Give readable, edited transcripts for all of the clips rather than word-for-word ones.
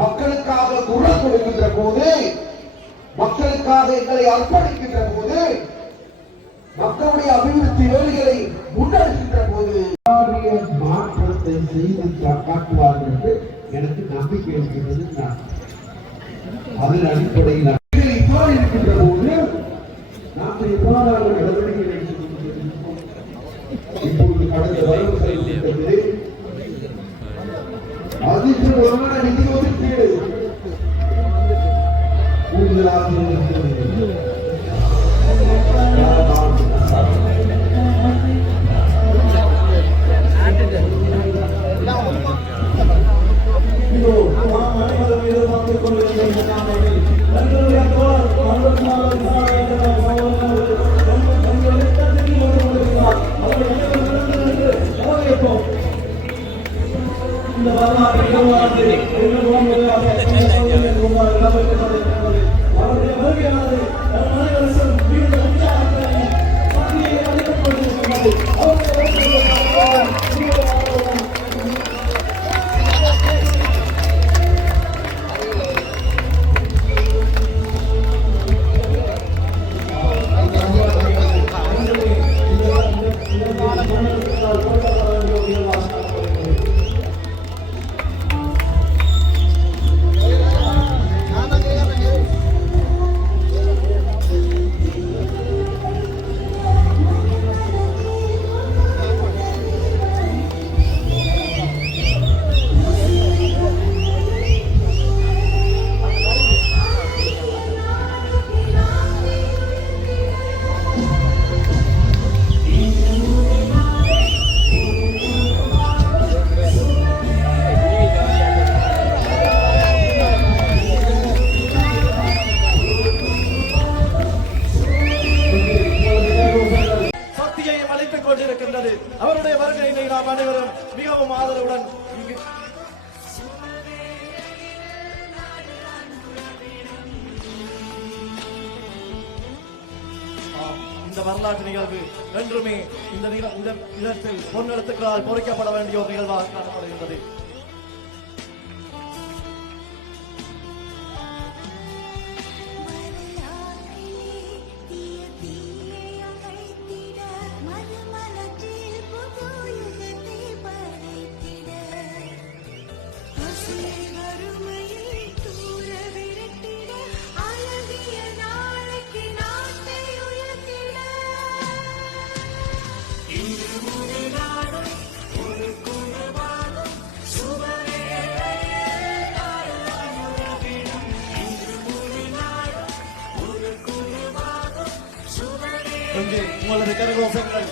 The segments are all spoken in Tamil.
மக்களுக்காக குரல் கொடுக்கின்ற போது, மக்களுக்காக எங்களை அர்ப்பணிக்கின்ற போது, மக்களுடைய அபிவிருத்தி வேலைகளை முன்னெடுக்கின்ற போது மாற்றத்தை செய்து காட்டுவார்கள் என்று எனக்கு நம்பிக்கை இருக்கிறது. அதன் அடிப்படையில் இருக்கின்ற போது நாங்கள் பொருளாதார நடவடிக்கைகளை இப்பொழுது கடந்த வரவு செய்திருக்கிறது. அதிகமான நிதி ஒதுக்கீடு கூடுதலாக அவருடைய வருகையை நாம் அனைவரும் மிகவும் ஆதரவுடன் இந்த வரலாற்று நிகழ்வு என்றுமே இந்த இடத்தில் பொன்னெழுத்துக்களால் பொறிக்கப்பட வேண்டிய ஒரு நிகழ்வாக காணப்படுகின்றது. உங்களது கரகோஷங்கள்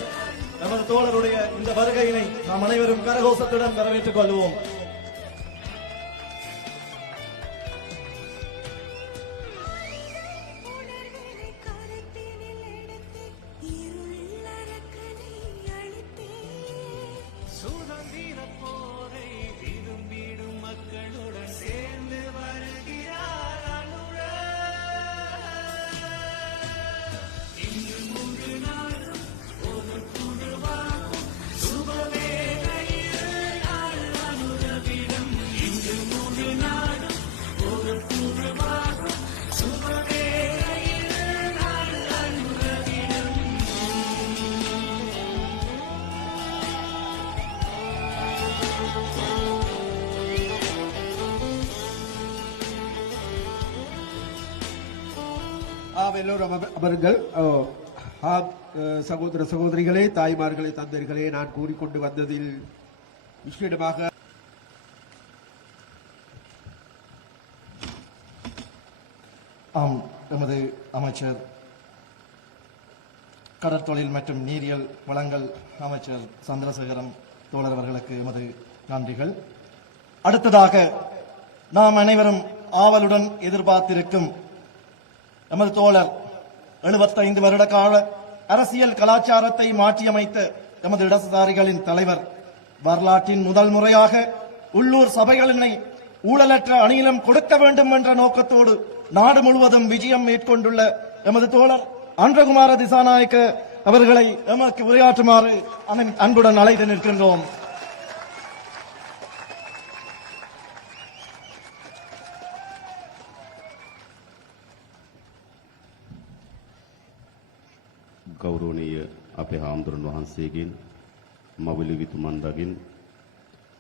நமது தோழருடைய இந்த வருகையினை நாம் அனைவரும் கரகோஷத்துடன் வரவேற்றுக் கொள்வோம். எல்லோரும் அவர்கள் சகோதர சகோதரிகளே, தாய்மார்களே, தந்தைகளே, நான் கூறிக்கொண்டு வந்ததில் விசேடமாக எமது அமைச்சர் கடற்தொழில் மற்றும் நீரியல் வளங்கள் அமைச்சர் சந்திரசேகரம் தோழர் அவர்களுக்கு எமது நன்றிகள். அடுத்ததாக நாம் அனைவரும் ஆவலுடன் எதிர்பார்த்திருக்கும் எமது தோழர் 75 வருட கால அரசியல் கலாச்சாரத்தை மாற்றியமைத்த எமது இடதுசாரிகளின் தலைவர், வரலாற்றின் முதல் முறையாக உள்ளூர் சபைகளினை ஊழலற்ற அணியிலும் கொடுக்க வேண்டும் என்ற நோக்கத்தோடு நாடு முழுவதும் விஜயம் மேற்கொண்டுள்ள எமது தோழர் அன்றகுமார திசாநாயக்க அவர்களை எமக்கு உரையாற்றுமாறு அன்புடன் அழைத்து நிற்கின்றோம். ගෞරවනීය අපේ හාමුදුරන් වහන්සේගෙන් මවිලි විතුමන්ලගෙන්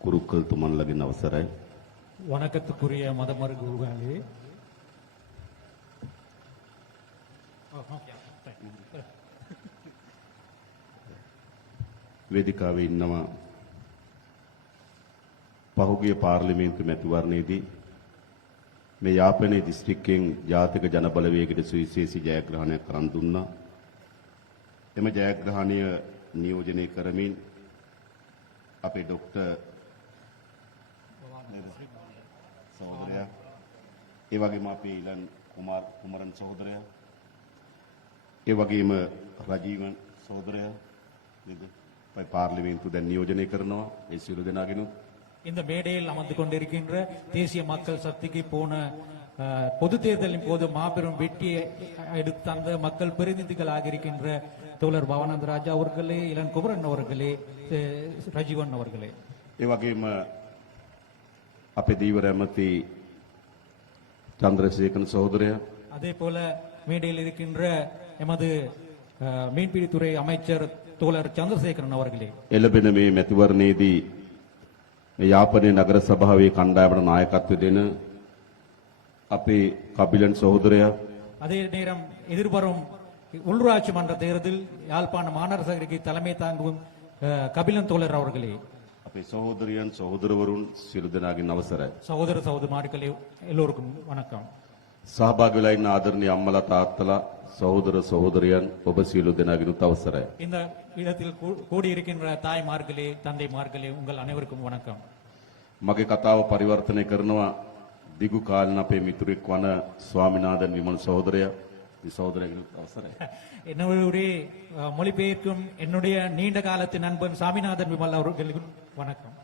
කුරුක්කල් තුමන්ලගෙන් අවසරයි. வணக்கத்துக்குரிய மதமறு குருகளே, වේදිකාවේ ඉන්නවා පහුගිය පාර්ලිමේන්තු මැතිවරණයේදී මේ යාපනයේ දිස්ත්‍රික්කයෙන් ජාතික ජනබලවේගයට සුවිශේෂී ජයග්‍රහණයක් කරන් දුන්නා. එම ජයග්‍රහණය නියෝජනය කරමින් අපේ ડોક્ટર සහෝදරයා, ඒ වගේම අපේ ඉලන් කුමරන් සහෝදරයා, ඒ වගේම රජීවන් සහෝදරයා නේද? අපේ පාර්ලිමේන්තුව දැන් නියෝජනය කරනවා. ඒ සියලු දෙනාගෙනුත් இந்த மேடையில் அமர்ந்து கொண்டிருக்கின்ற தேசிய மக்கள் சக்திக்கு போன பொது தேர்தலின் போது மாபெரும் வெற்றியை எடுத்து தந்த மக்கள் பிரதிநிதிகளாக இருக்கின்ற தோழர் பவானந்த ராஜா அவர்களே, இளன் குமரன் அவர்களே, ரஜீவன் அவர்களே, ඒ වගේම අපේ දීවර ඇමති චන්ද්‍රසේකර සහෝදරයා, அதே போல மேடையில் இருக்கின்ற எமது மீன்பிடித்துறை அமைச்சர் தோழர் சந்திரசேகரன் அவர்களே, එළබෙන මේ මැතිවරණයේදී මේ යාපනයේ නගර සභාවේ කණ්ඩායමට නායකත්වය දෙන අපේ කබිලන් සහෝදරයා, அதே நேரம் எதிர்வரும் உள்ளூராட்சி மன்ற தேர்தலில் யாழ்ப்பாண மாநகர சபைக்கு தலைமை தாங்கும் கபிலன் தோழர் அவர்களே, අපේ සහෝදරයන් සහෝදරවරුන් සියලු දෙනාගෙන් අවසරයි. சகோதர சகோதரிமார்களே, எல்லோருக்கும் வணக்கம். සහභාගී වෙලා ඉන්න ආදරණීය අම්මලා තාත්තලා සහෝදර සහෝදරයන් ඔබ සියලු දෙනාගෙනුත් අවසරයි. இந்த இடத்தில் கூடியிருக்கின்ற தாய்மார்களே, தந்தைமார்களே, உங்கள் அனைவருக்கும் வணக்கம். මගේ කතාව පරිවර්තනය කරනවා දිගු කාලන අපේ මිතුරෙක් වන ස්වාමිනාදන් විමල් සහෝදරයා. මේ සහෝදරයාගෙනුත් අවසරයි. என்னுடைய மொழிபெயர்க்கும் என்னுடைய நீண்ட காலத்து நண்பன் சாமிநாதன் விமல் அவர்களுக்கும் வணக்கம்.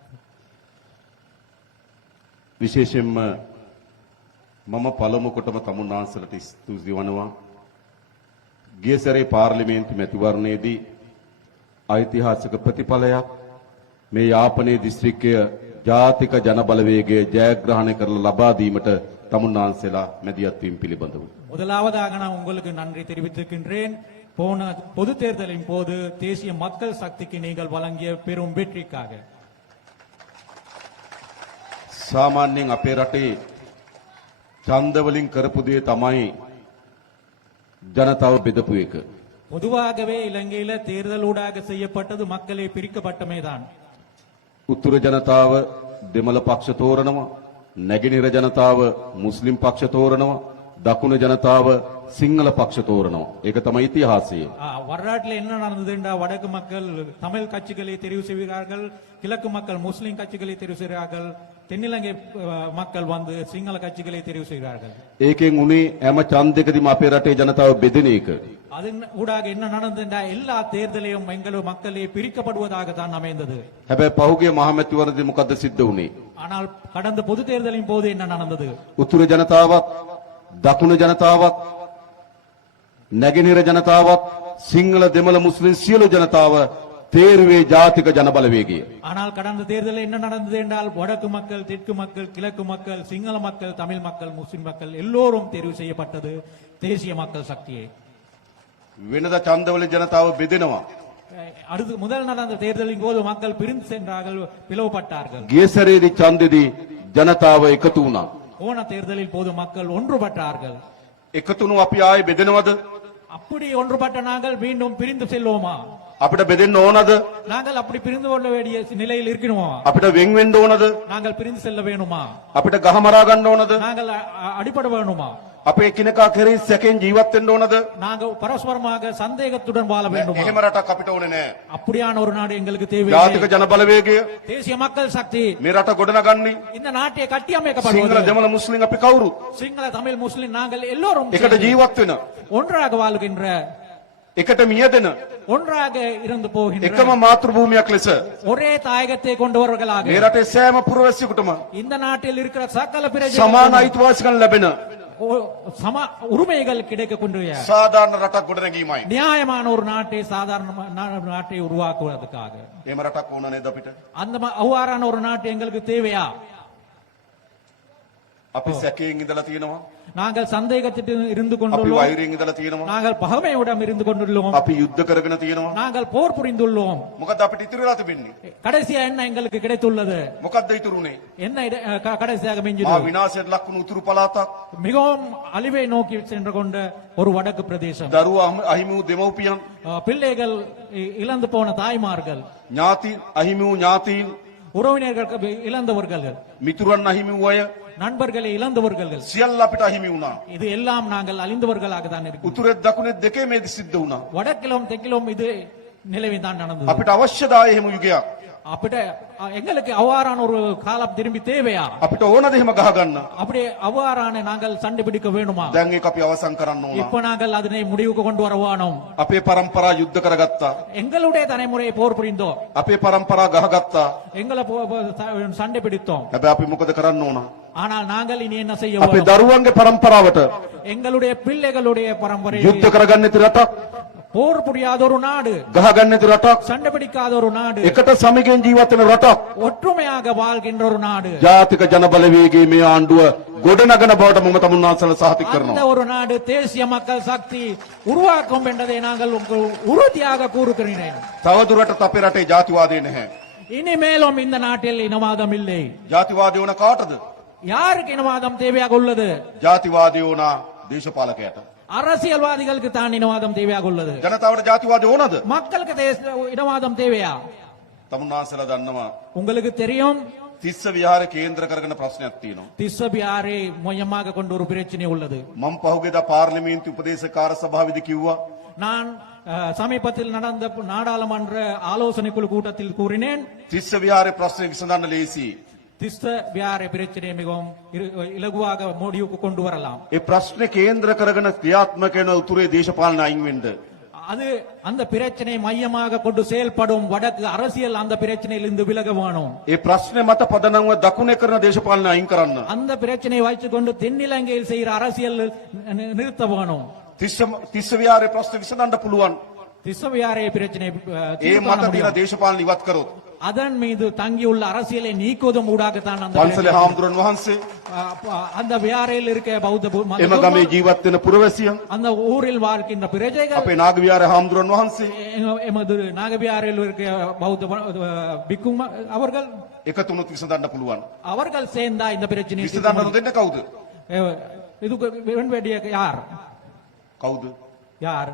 විශේෂයෙන්ම මම පළමු කොටම තමුන් වහන්සේලාට ස්තුති වනවා. ගිය සැරේ පාර්ලිමේන්තු මැතිවරණයේදී ඓතිහාසික ප්‍රතිඵලයක් මේ යාපනයේ දිස්ත්‍රික්කය ජාතික ජනබලවේගයේ ජයග්‍රහණය කරලා ලබා දීමට තමුන් වහන්සේලා මැදිහත් වීම පිළිබඳව முதலாவதாக நான் உங்களுக்கு நன்றி தெரிவித்திருக்கின்றேன். போன பொது தேர்தலின் போது தேசிய மக்கள் சக்திக்கு நீங்கள் வழங்கிய பெரும் வெற்றிக்காக. සාමාන්‍යයෙන් අපේ රටේ ඡන්ද වලින් කරපු දේ තමයි ජනතාව බෙදපු එක. பொதுவாகவே இலங்கையில தேர்தலூடாக செய்யப்பட்டது மக்களை பிரிக்கப்பட்டமைதான். උතුර ජනතාව දෙමළ පක්ෂ තෝරනවා, නැගෙනහිර ජනතාව මුස්ලිම් පක්ෂ තෝරනවා, දකුණු ජනතාව සිංහල පක්ෂ තෝරනවා. ඒක තමයි ඉතිහාසය. வரலாற்றில் என்ன நடந்தது என்றால், வடக்கு மக்கள் தமிழ் கட்சிகளை தெரிவு செய்கிறார்கள், கிழக்கு மக்கள் முஸ்லிம் கட்சிகளை தெரிவு செய்கிறார்கள், தென்னிலங்கை மக்கள் வந்து சிங்கள கட்சிகளை தெரிவு செய்கிறார்கள். ඒකෙන් උනේ හැම ඡන්දයකදීම අපේ රටේ ජනතාව බෙදෙන එක. அதன் ஊடாக என்ன நடந்தது என்றால், எல்லா தேர்தலையும் எங்கள் மக்களே பிரிக்கப்படுவதாக தான் அமைந்தது. හැබැයි පහුගිය මහමැතිවරණදී මොකද්ද සිද්ධ වුනේ? ஆனால் கடந்த பொது தேர்தலின் போது என்ன நடந்தது? උතුර ජනතාවත්, දකුණු ජනතාවත්, නැගෙනහිර ජනතාවත්, සිංහල දෙමළ මුස්ලිම් සියලු ජනතාව தேர்வே ஜாதிக ஜனபலவேகிய. ஆனால் கடந்த தேர்தலில் என்ன நடந்தது என்றால், வடக்கு மக்கள், தெற்கு மக்கள், கிழக்கு மக்கள், சிங்கள மக்கள், தமிழ் மக்கள், முஸ்லிம் மக்கள் எல்லோரும் தெரிவு செய்யப்பட்டது தேசிய மக்கள் சக்தியை. වෙනද ඡන්දවල ජනතාව බෙදෙනවා. அடுத்து முதல் நடந்த தேர்தலின் போது மக்கள் பிரிந்து சென்றார்கள், பிளவுபட்டார்கள். ගිය සැරේදී ඡන්දෙදී ජනතාව එකතු වුණා. போன தேர்தலில் போது மக்கள் ஒன்றுபட்டார்கள். එකතුණු අපි ආයේ බෙදෙනවද? அப்படி ஒன்றுபட்ட நாங்கள் மீண்டும் பிரிந்து செல்வோமா? අපිට බෙදෙන්න ඕනද? நாங்கள் அப்படி பிரிந்து கொள்ள வேண்டிய நிலையில் இருக்கணுமா? අපිට වෙන් වෙන්න ඕනද? நாங்கள் பிரிந்து செல்ல வேணுமா? අපිට ගහමරා ගන්න ඕනද? நாங்கள் அடிபட வேணுமா? අපේ එකිනෙකා කෙරෙහි සැකෙන් ජීවත් වෙන්න ඕනද? நாங்கள் பரஸ்பரமாக சந்தேகத்துடன் வாழ வேண்டுமா? එහෙම රටක් අපිට ඕනේ නෑ. அப்படியான ஒரு நாடு எங்களுக்கு தேவை. ජාතික ජන බලවේගය தேசிய மக்கள் சக்தி මේ රට ගොඩනගන්නේ இந்த நாட்டை සිංහල கட்டியமைக்கப்படுவது දෙමළ මුස්ලිම් අපි කවුරුත් சிங்கள தமிழ் முஸ்லிம் நாங்கள் எல்லோரும் එකට ජීවත් වෙන ஒன்றாக வாழ்கின்ற එකට මියදෙන ஒன்றாக இருந்து போகின்ற එකම මාතෘ භූමියක් ලෙස ஒரே தாயகத்தை கொண்டவர்களாக මේ රටේ සෑම පුරවැසියෙකුටම இந்த நாட்டில் இருக்கிற சகல සමාන பிரஜைகளுக்கும் අයිතිවාසිකම් ලැබෙන சம உரிமைகள் கிடைக்கக்கூடிய සාධාරණ රටක් ගොඩනැගීමයි. நியாயமான ஒரு நாட்டை சாதாரண நாட்டை உருவாக்குவதற்காக එහෙම රටක් ඕන නේද අපිට? அந்த அவ்வாறான ஒரு நாட்டு எங்களுக்கு தேவையா? අපි සැකයෙන් ඉඳලා තියෙනවා. நாங்கள் சந்தேகத்திட்டு இருந்து අපි கொண்டுள்ளோம். වෛරයෙන් ඉඳලා තියෙනවා. நாங்கள் பகைமையுடன் இருந்து கொண்டுள்ளோம். අපි යුද්ධ කරගෙන තියෙනවා. நாங்கள் போர் புரிந்துள்ளோம். මොකද අපිට ඉතුරු වෙලා තිබෙන්නේ? கடைசியா என்ன எங்களுக்கு கிடைத்துள்ளது? මොකද්ද ඉතුරුනේ? என்ன கடைசியாக මා மிஞ்சுது? විනාශයට ලක් වුණු උතුරු පළාතක්, மிகவும் அழிவை நோக்கி சென்று கொண்ட ஒரு வடக்கு பிரதேசம். දරුවා අහිමි වූ දෙමව්පියන්, பிள்ளைகள் இழந்து போன தாய்மார்கள், ඥාතීන් අහිමි වූ ඥාතීන්, உறவினர்கள் இழந்தவர்கள், මිතුරන් අහිමි වූ අය நண்பர்களை இழந்தவர்கள், සියල්ල අපිට අහිමි වුණා. இது எல்லாம் நாங்கள் அழிந்தவர்களாக தான் இருக்கிறோம். උතුරෙත් දකුණෙත් දෙකේ මේ සිද්ධ වුණා. வடக்கிலும் தெற்கிலும் இது நிலவி தான் நடந்தது. අපිට අවශ්‍යදාය එහෙම යුගයක්. අපිට எங்களுக்கு அவ்வாறான ஒரு காலம் திரும்பி தேவையா? අපිට ඕනද එහෙම ගහගන්න? அப்படி அவ்வாறான நாங்கள் சண்டை பிடிக்க வேண்டுமா? දැන් ඒක අපි අවසන් කරන්න ඕන. இப்ப நாங்கள் அதனை முடிவுக்கு கொண்டு வரவானோம். අපේ පරම්පරා යුද්ධ කරගත්තා. எங்களுடைய தலைமுறையை போர் புரிந்தோம். අපේ පරම්පරා ගහගත්තා. எங்களை சண்டை பிடித்தோம். හැබැයි අපි මොකද කරන්න ඕන? ஆனால் நாங்கள் இனி என்ன செய்ய අපේ வேண்டும்? දරුවන්ගේ පරම්පරාවට எங்களுடைய பிள்ளைகளுடைய பரம்பரை යුද්ධ කරගන්න නැති රටක්, போர் புரியாத ஒரு நாடு, ගහගන්න නැති රටක්, சண்டை பிடிக்காத ஒரு நாடு, එකට සමගියෙන් ජීවත් වෙන රටක්, ஒற்றுமையாக வாழ்கின்ற ஒரு நாடு, ජාතික ජන බලවේගයේ මේ ආණ්ඩුව ගොඩනගන බවට මම තමුන්නාන්සල සහතික அந்த කරනවා. ஒரு நாடு தேசிய மக்கள் சக்தி உருவாக்கும் என்பதை நாங்கள் உறுதியாக கூறுகிறேன். තවදුරටත් අපේ රටේ ජාතිවාදය නැහැ. இனிமேலும் இந்த நாட்டில் இனவாதம் இல்லை. ජාතිවාදය වුණ කාටද? யாருக்கு இனவாதம் தேவையாக உள்ளது? ජාතිවාදය වුණ දේශපාලකයට. அரசியல்வாதிகளுக்கு தான் இனவாதம் தேவையாக உள்ளது. ජනතාවට ජාතිවාදය ඕනද? மக்களுக்கு இனவாதம் தேவையா? තමුන්නාන්සල දන්නවා உங்களுக்கு தெரியும், තිස්ස විහාරේ කේන්ද්‍ර කරගෙන ප්‍රශ්නයක් තියෙනවා. திஸ்வபியாரை மையமாக கொண்டு ஒரு பிரச்சனை உள்ளது. මම පහුගියදා පාර්ලිමේන්තු උපදේශකාර සභාවේදී කිව්වා நான் சமீபத்தில் நடந்த நாடாளுமன்ற ஆலோசனை குழு கூட்டத்தில் கூறினேன், තිස්ස විහාරේ ප්‍රශ්නේ විසඳන්න ලේසි. திஸ்வபியாரை பிரச்சனை மிகவும் இலகுவாக முடிவுக்கு கொண்டு வரலாம். ඒ ප්‍රශ්නේ කේන්ද්‍ර කරගෙන ක්‍රියාත්මක වෙන උතුරේ දේශපාලන අයින් වෙන්න. அது அந்த பிரச்சனை மையமாக கொண்டு செயல்படும் வடக்கு அரசியல் அந்த பிரச்சனையிலிருந்து விலக வேணும். ඒ ප්‍රශ්නේ මත පදනම්ව දකුණේ කරන දේශපාලන අයින් කරන්න. அந்த பிரச்சனையை வைத்துக் கொண்டு தென்னிலங்கையில் செய்கிற அரசியல் நிறுத்த வேணும். තිස්ස විහාරේ ප්‍රශ්නේ විසඳන්න පුළුවන්. திஸ்வபியாரை பிரச்சனை ඒ මත තියෙන දේශපාලන ඉවත් කරොත් அதன் மீது தங்கியுள்ள அரசியலை நீக்குவதும் ஊடாகத்தான் அந்த පන්සලේ හාමුදුරන් වහන්සේ அந்த வியாரையில் இருக்க பௌத்த එම ගමේ ජීවත් වෙන පුරවැසියන් அந்த ஊரில் வாழ்கின்ற பிரஜைகள், අපේ නාග විහාරේ හාමුදුරන් වහන්සේ எமது நாகவியாரில் இருக்க பௌத்த பிக்கும் அவர்கள் එකතුනොත් විසඳන්න පුළුවන්. அவர்கள் சேர்ந்தா இந்த பிரச்சனை විසඳන්න නොදෙන්න කවුද? இதுக்கு வேண்டிய யார்? කවුද? யார்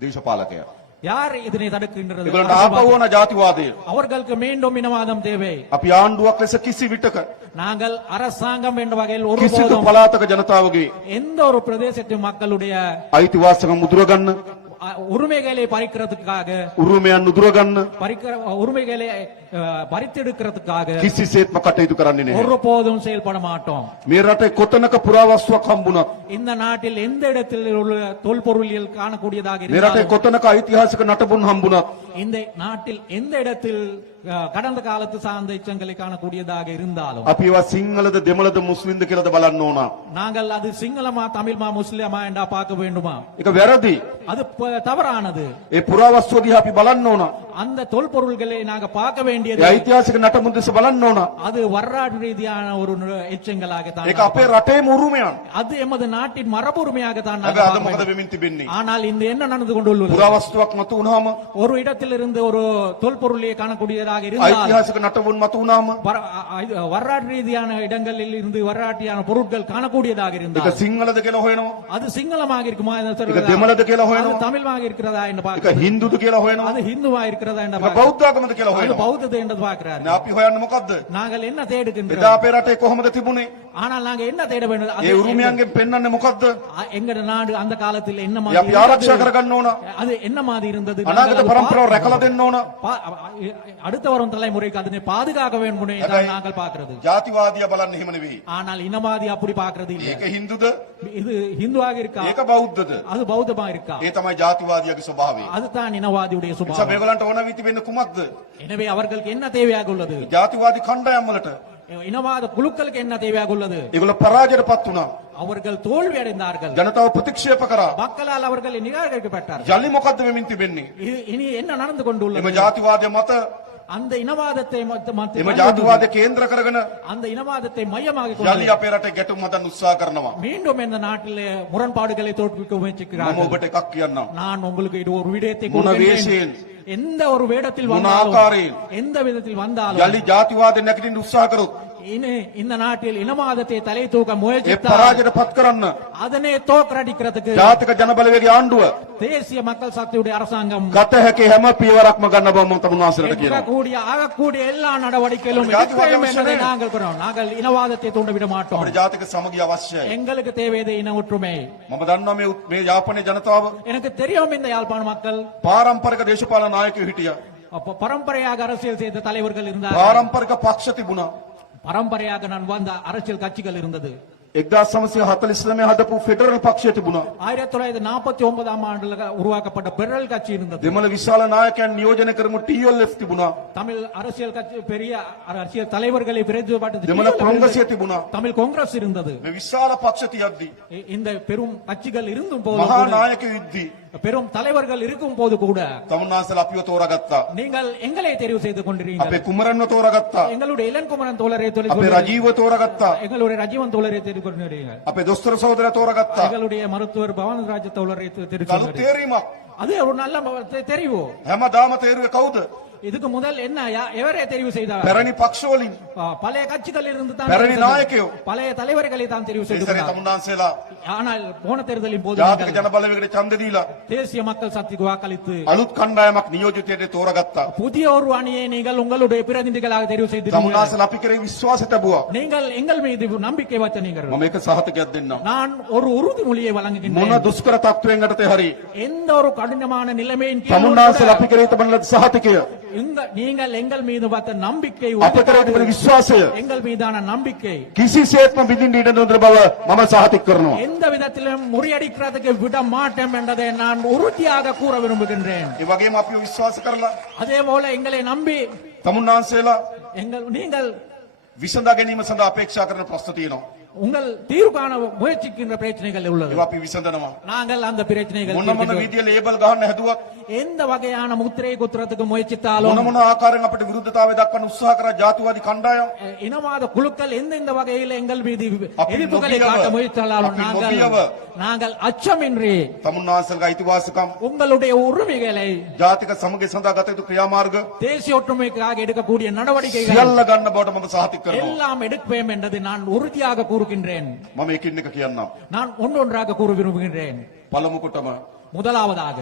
දේශපාලකයා. யார் இதனை தடுக்கின்றது? ඒගොල්ලන්ට ආපහු ඕන ජාතිවාදය. அவர்களுக்கு மீண்டும் இனவாதம் தேவை. අපි ආණ්ඩුවක් ලෙස කිසි විටක நாங்கள் அரசாங்கம் என்ற வகையில் කිසිදු ஒருபோதும் පළාතක ජනතාවගේ எந்த ஒரு பிரதேசத்து மக்களுடைய අයිතිවාසිකම් උදුරගන්න, உரிமைகளை பறிக்கிறதுக்காக, උරුමයන් උදුරගන්න உரிமைகளை பறித்தெடுக்கிறதுக்காக කිසිසේත්ම කටයුතු කරන්නේ නැහැ. ஒருபோதும் செயல்பட மாட்டோம். මේ රටේ කොතනක පුරාවස්තුවක් හම්බුණත්, இந்த நாட்டில் எந்த இடத்தில் உள்ள தொல்பொருளியல் காணக்கூடியதாக මේ රටේ இருந்தாலும், කොතනක ඓතිහාසික නටබුන් හම්බුණත්, இந்த நாட்டில் எந்த இடத்தில் கடந்த காலத்து சார்ந்த எச்சங்களை காணக்கூடியதாக இருந்தாலும், අපි ඒවා සිංහලද දෙමළද මුස්ලිම්ද කියලාද බලන්න ඕන. நாங்கள் அது சிங்களமா தமிழ்மா முஸ்லிமா என்றா பார்க்க வேண்டுமா? ඒක වැරදි. அது தவறானது. ඒ පුරාවස්තුව දිහා අපි බලන්න ඕන. அந்த தொல்பொருள்களை நாங்க பார்க்க ඒ வேண்டியது ඓතිහාසික නටබුන් දෙස බලන්න ඕන. அது வரலாற்று ரீதியான ஒரு எச்சங்களாகத்தான் ඒක අපේ රටේම උරුමයන්. அது எமது நாட்டின் மரபுரிமையாகத்தான் நாங்கள் හැබැයි අද பார்க்க මොකද வேண்டும். වෙමින් තිබෙන්නේ? ஆனால் இந்த என்ன நடந்து கொண்டுள்ளது? පුරාවස්තුවක් මතු වුණාම, ஒரு இடத்திலிருந்து ஒரு தொல்பொருளை காணக்கூடியதாக இருந்தால், ඓතිහාසික නටබුන් මතු වුණාම வரலாற்று ரீதியான இடங்களில் இருந்து வரலாற்றியான பொருட்கள் காணக்கூடியதாக ඒක இருந்தால், සිංහලද කියලා හොයනවා. அது சிங்களமாக இருக்குமா, ඒක දෙමළද කියලා அது හොයනවා. தமிழ்மாக இருக்கிறதா என்று ඒක பார்க்க, හින්දුද කියලා හොයනවා. அது ஹிந்துவா இருக்கிறதா என்று ඒක பார்க்க, බෞද්ධාගමද කියලා அது හොයනවා. பௌத்தது என்று பார்க்கிறார். අපි හොයන්නේ මොකද්ද? நாங்கள் என்ன එදා தேடுகின்றோம்? අපේ රටේ කොහොමද තිබුණේ? ஆனால் நாங்க என்ன தேட வேண்டும் அது ඒ උරුමයන්ගෙන් පෙන්වන්නේ මොකද්ද? எங்க நாடு அந்த காலத்தில் என்ன ඒ மாதிரி අපි ආරක්ෂා කරගන්න ඕන. அது என்ன மாதிரி இருந்தது අනාගත පරම්පරාව රැකලා දෙන්න ඕන. அடுத்த வரும் தலைமுறைக்கு அதனை பாதுகாக்க வேண்டும் நாங்கள் பார்க்கிறது. ජාතිවාදියා බලන්නේ එහෙම නෙවෙයි. ஆனால் இனவாதி அப்படி பார்க்கிறது இல்ல. ඒක හින්දුද? இது ஹிந்துவாக இருக்கா ඒක බෞද්ධද? அது பௌத்தமா இருக்கா? ඒ තමයි ජාතිවාදියාගේ ස්වභාවය. அதுதான் இனவாதியுடைய නිසා சுபாவம். මේගොල්ලන්ට ඕන වී තිබෙන්නේ කුමක්ද? எனவே அவர்களுக்கு என்ன தேவையாக உள்ளது? ජාතිවාදී කණ්ඩායම් වලට இனவாத குழுக்களுக்கு என்ன தேவையாக உள்ளது? ඒගොල්ලෝ පරාජයටපත් වුණා. அவர்கள் தோல்வி அடைந்தார்கள். ජනතාව ප්‍රතික්ෂේප කරා. மக்களால் அவர்கள் நிராகரிக்கப்பட்டார்கள். යලි මොකද්ද වෙමින් තිබෙන්නේ? இனி என்ன நடந்து கொண்டுள்ளது? එම ජාතිවාදය මත அந்த இனவாதத்தை එම ජාතිවාදය කේන්ද්‍ර කරගෙන அந்த இனவாதத்தை மையமாக යලි கொண்டு අපේ රටේ ගැටුම් හදන්න උත්සාහ කරනවා. மீண்டும் இந்த நாட்டிலே முரண்பாடுகளை தோற்றுவிக்க මම முயற்சிக்கிறார்கள். ඔබට එකක් කියන්නම්. நான் உங்களுக்கு இது ஒரு விடயத்தை මොන கொடுக்கின்றேன். වේශයෙන් எந்த ஒரு வேடத்தில் මොන வந்தாலும் ආකාරයෙන් எந்த விதத்தில் வந்தாலும் යලි ජාතිවාදය නැගිටින්න උත්සාහ කරොත් இந்த நாட்டில் இனவாதத்தை தலை தூக்க ඒ முயற்சித்தால் පරාජයටපත් කරන්න அதனை தோற்கடிக்கிறதுக்கு ජාතික ජනබලවේගයේ ආණ්ඩුව தேசிய மக்கள் சக்தியுடைய அரசாங்கம் ගත හැකි හැම පියවරක්ම ගන්න බව මම තමුන්වහන්සේට කියනවා. கூடிய ஆகக்கூடிய எல்லா நடவடிக்கைகளும் ஜாதிவாத எடுப்பேன் என்பதை அவசியம் நாங்கள் கூறுகிறோம். நாங்கள் இனவாதத்தை தூண்டிவிட மாட்டோம். අපේ ජාතික සමගිය අවශ්‍යයි. எங்களுக்கு தேவையது இன ஒற்றுமை. මම දන්නවා මේ යාපනයේ ජනතාව எனக்கு தெரியும் இந்த யாழ்ப்பாண மக்கள் පාරම්පරික දේශපාලන නායකයෝ හිටියා. பரம்பரையாக அரசியல் செய்த தலைவர்கள் இருந்தார். පාරම්පරික පක්ෂ තිබුණා. பரம்பரையாக நான் வந்த அரசியல் கட்சிகள் இருந்தது. 1949 හදපු ෆෙඩරල් පක්ෂය තිබුණා. 1949ஆம் ஆண்டுல உருவாக்கப்பட்ட பெரல் கட்சி இருந்தது. දෙමළ විශාල නායකයන් නියෝජනය කරමු TLF තිබුණා. தமிழ் அரசியல் கட்சி பெரிய அரசியல் தலைவர்களை பிரதிநிதித்துவப்படுத்தி දෙමළ කොංග්‍රසය තිබුණා. தமிழ் காங்கிரஸ் இருந்தது. මේ විශාල පක්ෂ තියද්දි இந்த பெரும் கட்சிகள் இருந்தும் போது මහා கூட, නායකයෝ ඉද්දි பெரும் தலைவர்கள் இருக்கும் போது கூட තමුන්වහන්සේලා අපිව තෝරාගත්තා. நீங்கள் எங்களை தெரிவு செய்து අපේ கொண்டிருக்கிறீர்கள். කුමරන්ව තෝරාගත්තා. எங்களுடைய இளங்குமரன் தோழரை தெரிவு අපේ රජීව තෝරාගත්තා. எங்களுடைய ரஜீவன் தோழரை தெரிவு கொண்டிருக்கிறீர்கள். අපේ දොස්තර සහෝදරයා තෝරාගත්තා. எங்களுடைய மருத்துவர் பவனராஜ தோழரை தெரிவு කලු கொண்டிருக்கிறீர்கள். තේරීමක්. அது ஒரு நல்ல தெரிவு. හැමදාම තේරුවේ කවුද? இதுக்கு முதல் என்ன எவரே தெரிவு செய்தார்? පැරණි පක්ෂවලින් பழைய கட்சிகள் இருந்து தான் පැරණි தெரிவு செய்தார். නායකයෝ. பழைய தலைவர்களை தான் தெரிவு ඒ සැරේ செய்தார். තමුන්වහන්සේලා ஆனால் போன தேர்தலின் போது ජාතික நீங்கள் ජනබලවේගයට ඡන්ද දීලා தேசிய மக்கள் சக்திக்கு வாக்களித்து අලුත් කණ්ඩායමක් නියෝජිතයට තෝරාගත්තා. புதிய ஒரு அணியை நீங்கள் உங்களுடைய பிரதிநிதிகளாக தெரிவு செய்தீர்கள். තමුන්වහන්සේලා අපි කරේ විශ්වාස තබුවා. நீங்கள் எங்கள் மீது நம்பிக்கை வச்ச நீங்கள். මම එක සහතිකයක් දෙන්නම්. நான் ஒரு உறுதிமொழியை මොන வழங்குகின்றேன். දුෂ්කර තත්වයෙන් යටතේ හරි எந்த ஒரு கடினமான நிலைமையின் கீழ் තමුන්වහන්සේලා අපි කරේ තබන ලද සහතිකය நீங்கள் எங்கள் மீது வைத்த நம்பிக்கை අප කරේ තිබෙන විශ්වාසය எங்கள் மீதான நம்பிக்கை කිසිසේත්ම බිඳින්න ඉඩ නොදෙන බව මම සහතික කරනවා. எந்த விதத்திலும் முறியடிக்கிறதுக்கு விட மாட்டோம் என்பதை நான் உறுதியாக கூற விரும்புகின்றேன். ඒ වගේම අපිව විශ්වාස කරලා அதே போல எங்களை நம்பி තමුන්වහන්සේලා நீங்கள் විසඳා ගැනීම සඳහා අපේක්ෂා කරන ප්‍රශ්න තියෙනවා. உங்கள் தீர்வு காண முயற்சிக்கின்ற பிரச்சனைகள் உள்ளது. ඒවා අපි විසඳනවා. நாங்கள் அந்த பிரச்சனைகள் මොන මොන தீர்க்கின்றோம். විදිය ලේබල් ගහන්න හැදුවත් எந்த வகையான முத்திரை குத்துறதுக்கு முயற்சித்தாலும் මොන මොන ආකාරයෙන් අපිට විරුද්ධතාවය දක්වන්න උත්සාහ කරා ජාතිවාදී කණ්ඩායම් இனவாத குழுக்கள் எந்தெந்த வகையில் எங்கள் மீது அப்படி எதிர்ப்புகளை நொபியவ, காட்ட முயற்சித்தாலும் அப்படி நாங்கள் நொபியவ. நாங்கள் அச்சமின்றி තමුන්වහන්සේලගේ අයිතිවාසිකම් உங்களுடைய உரிமைகளை ජාතික සමගිය සඳහා ගත යුතු ක්‍රියාමාර්ග தேசிய ஒற்றுமைக்காக எடுக்கக்கூடிய நடவடிக்கைகள் සියල්ල ගන්න බවට මම සහතික කරනවා. எல்லாம் எடுப்பேன் என்றதை நான் உறுதியாக கூறுகின்றேன். මම එකින් එක කියන්නම්. நான் ஒன்றொன்றாக கூற விரும்புகின்றேன். පළමු කොටම முதலாவதாக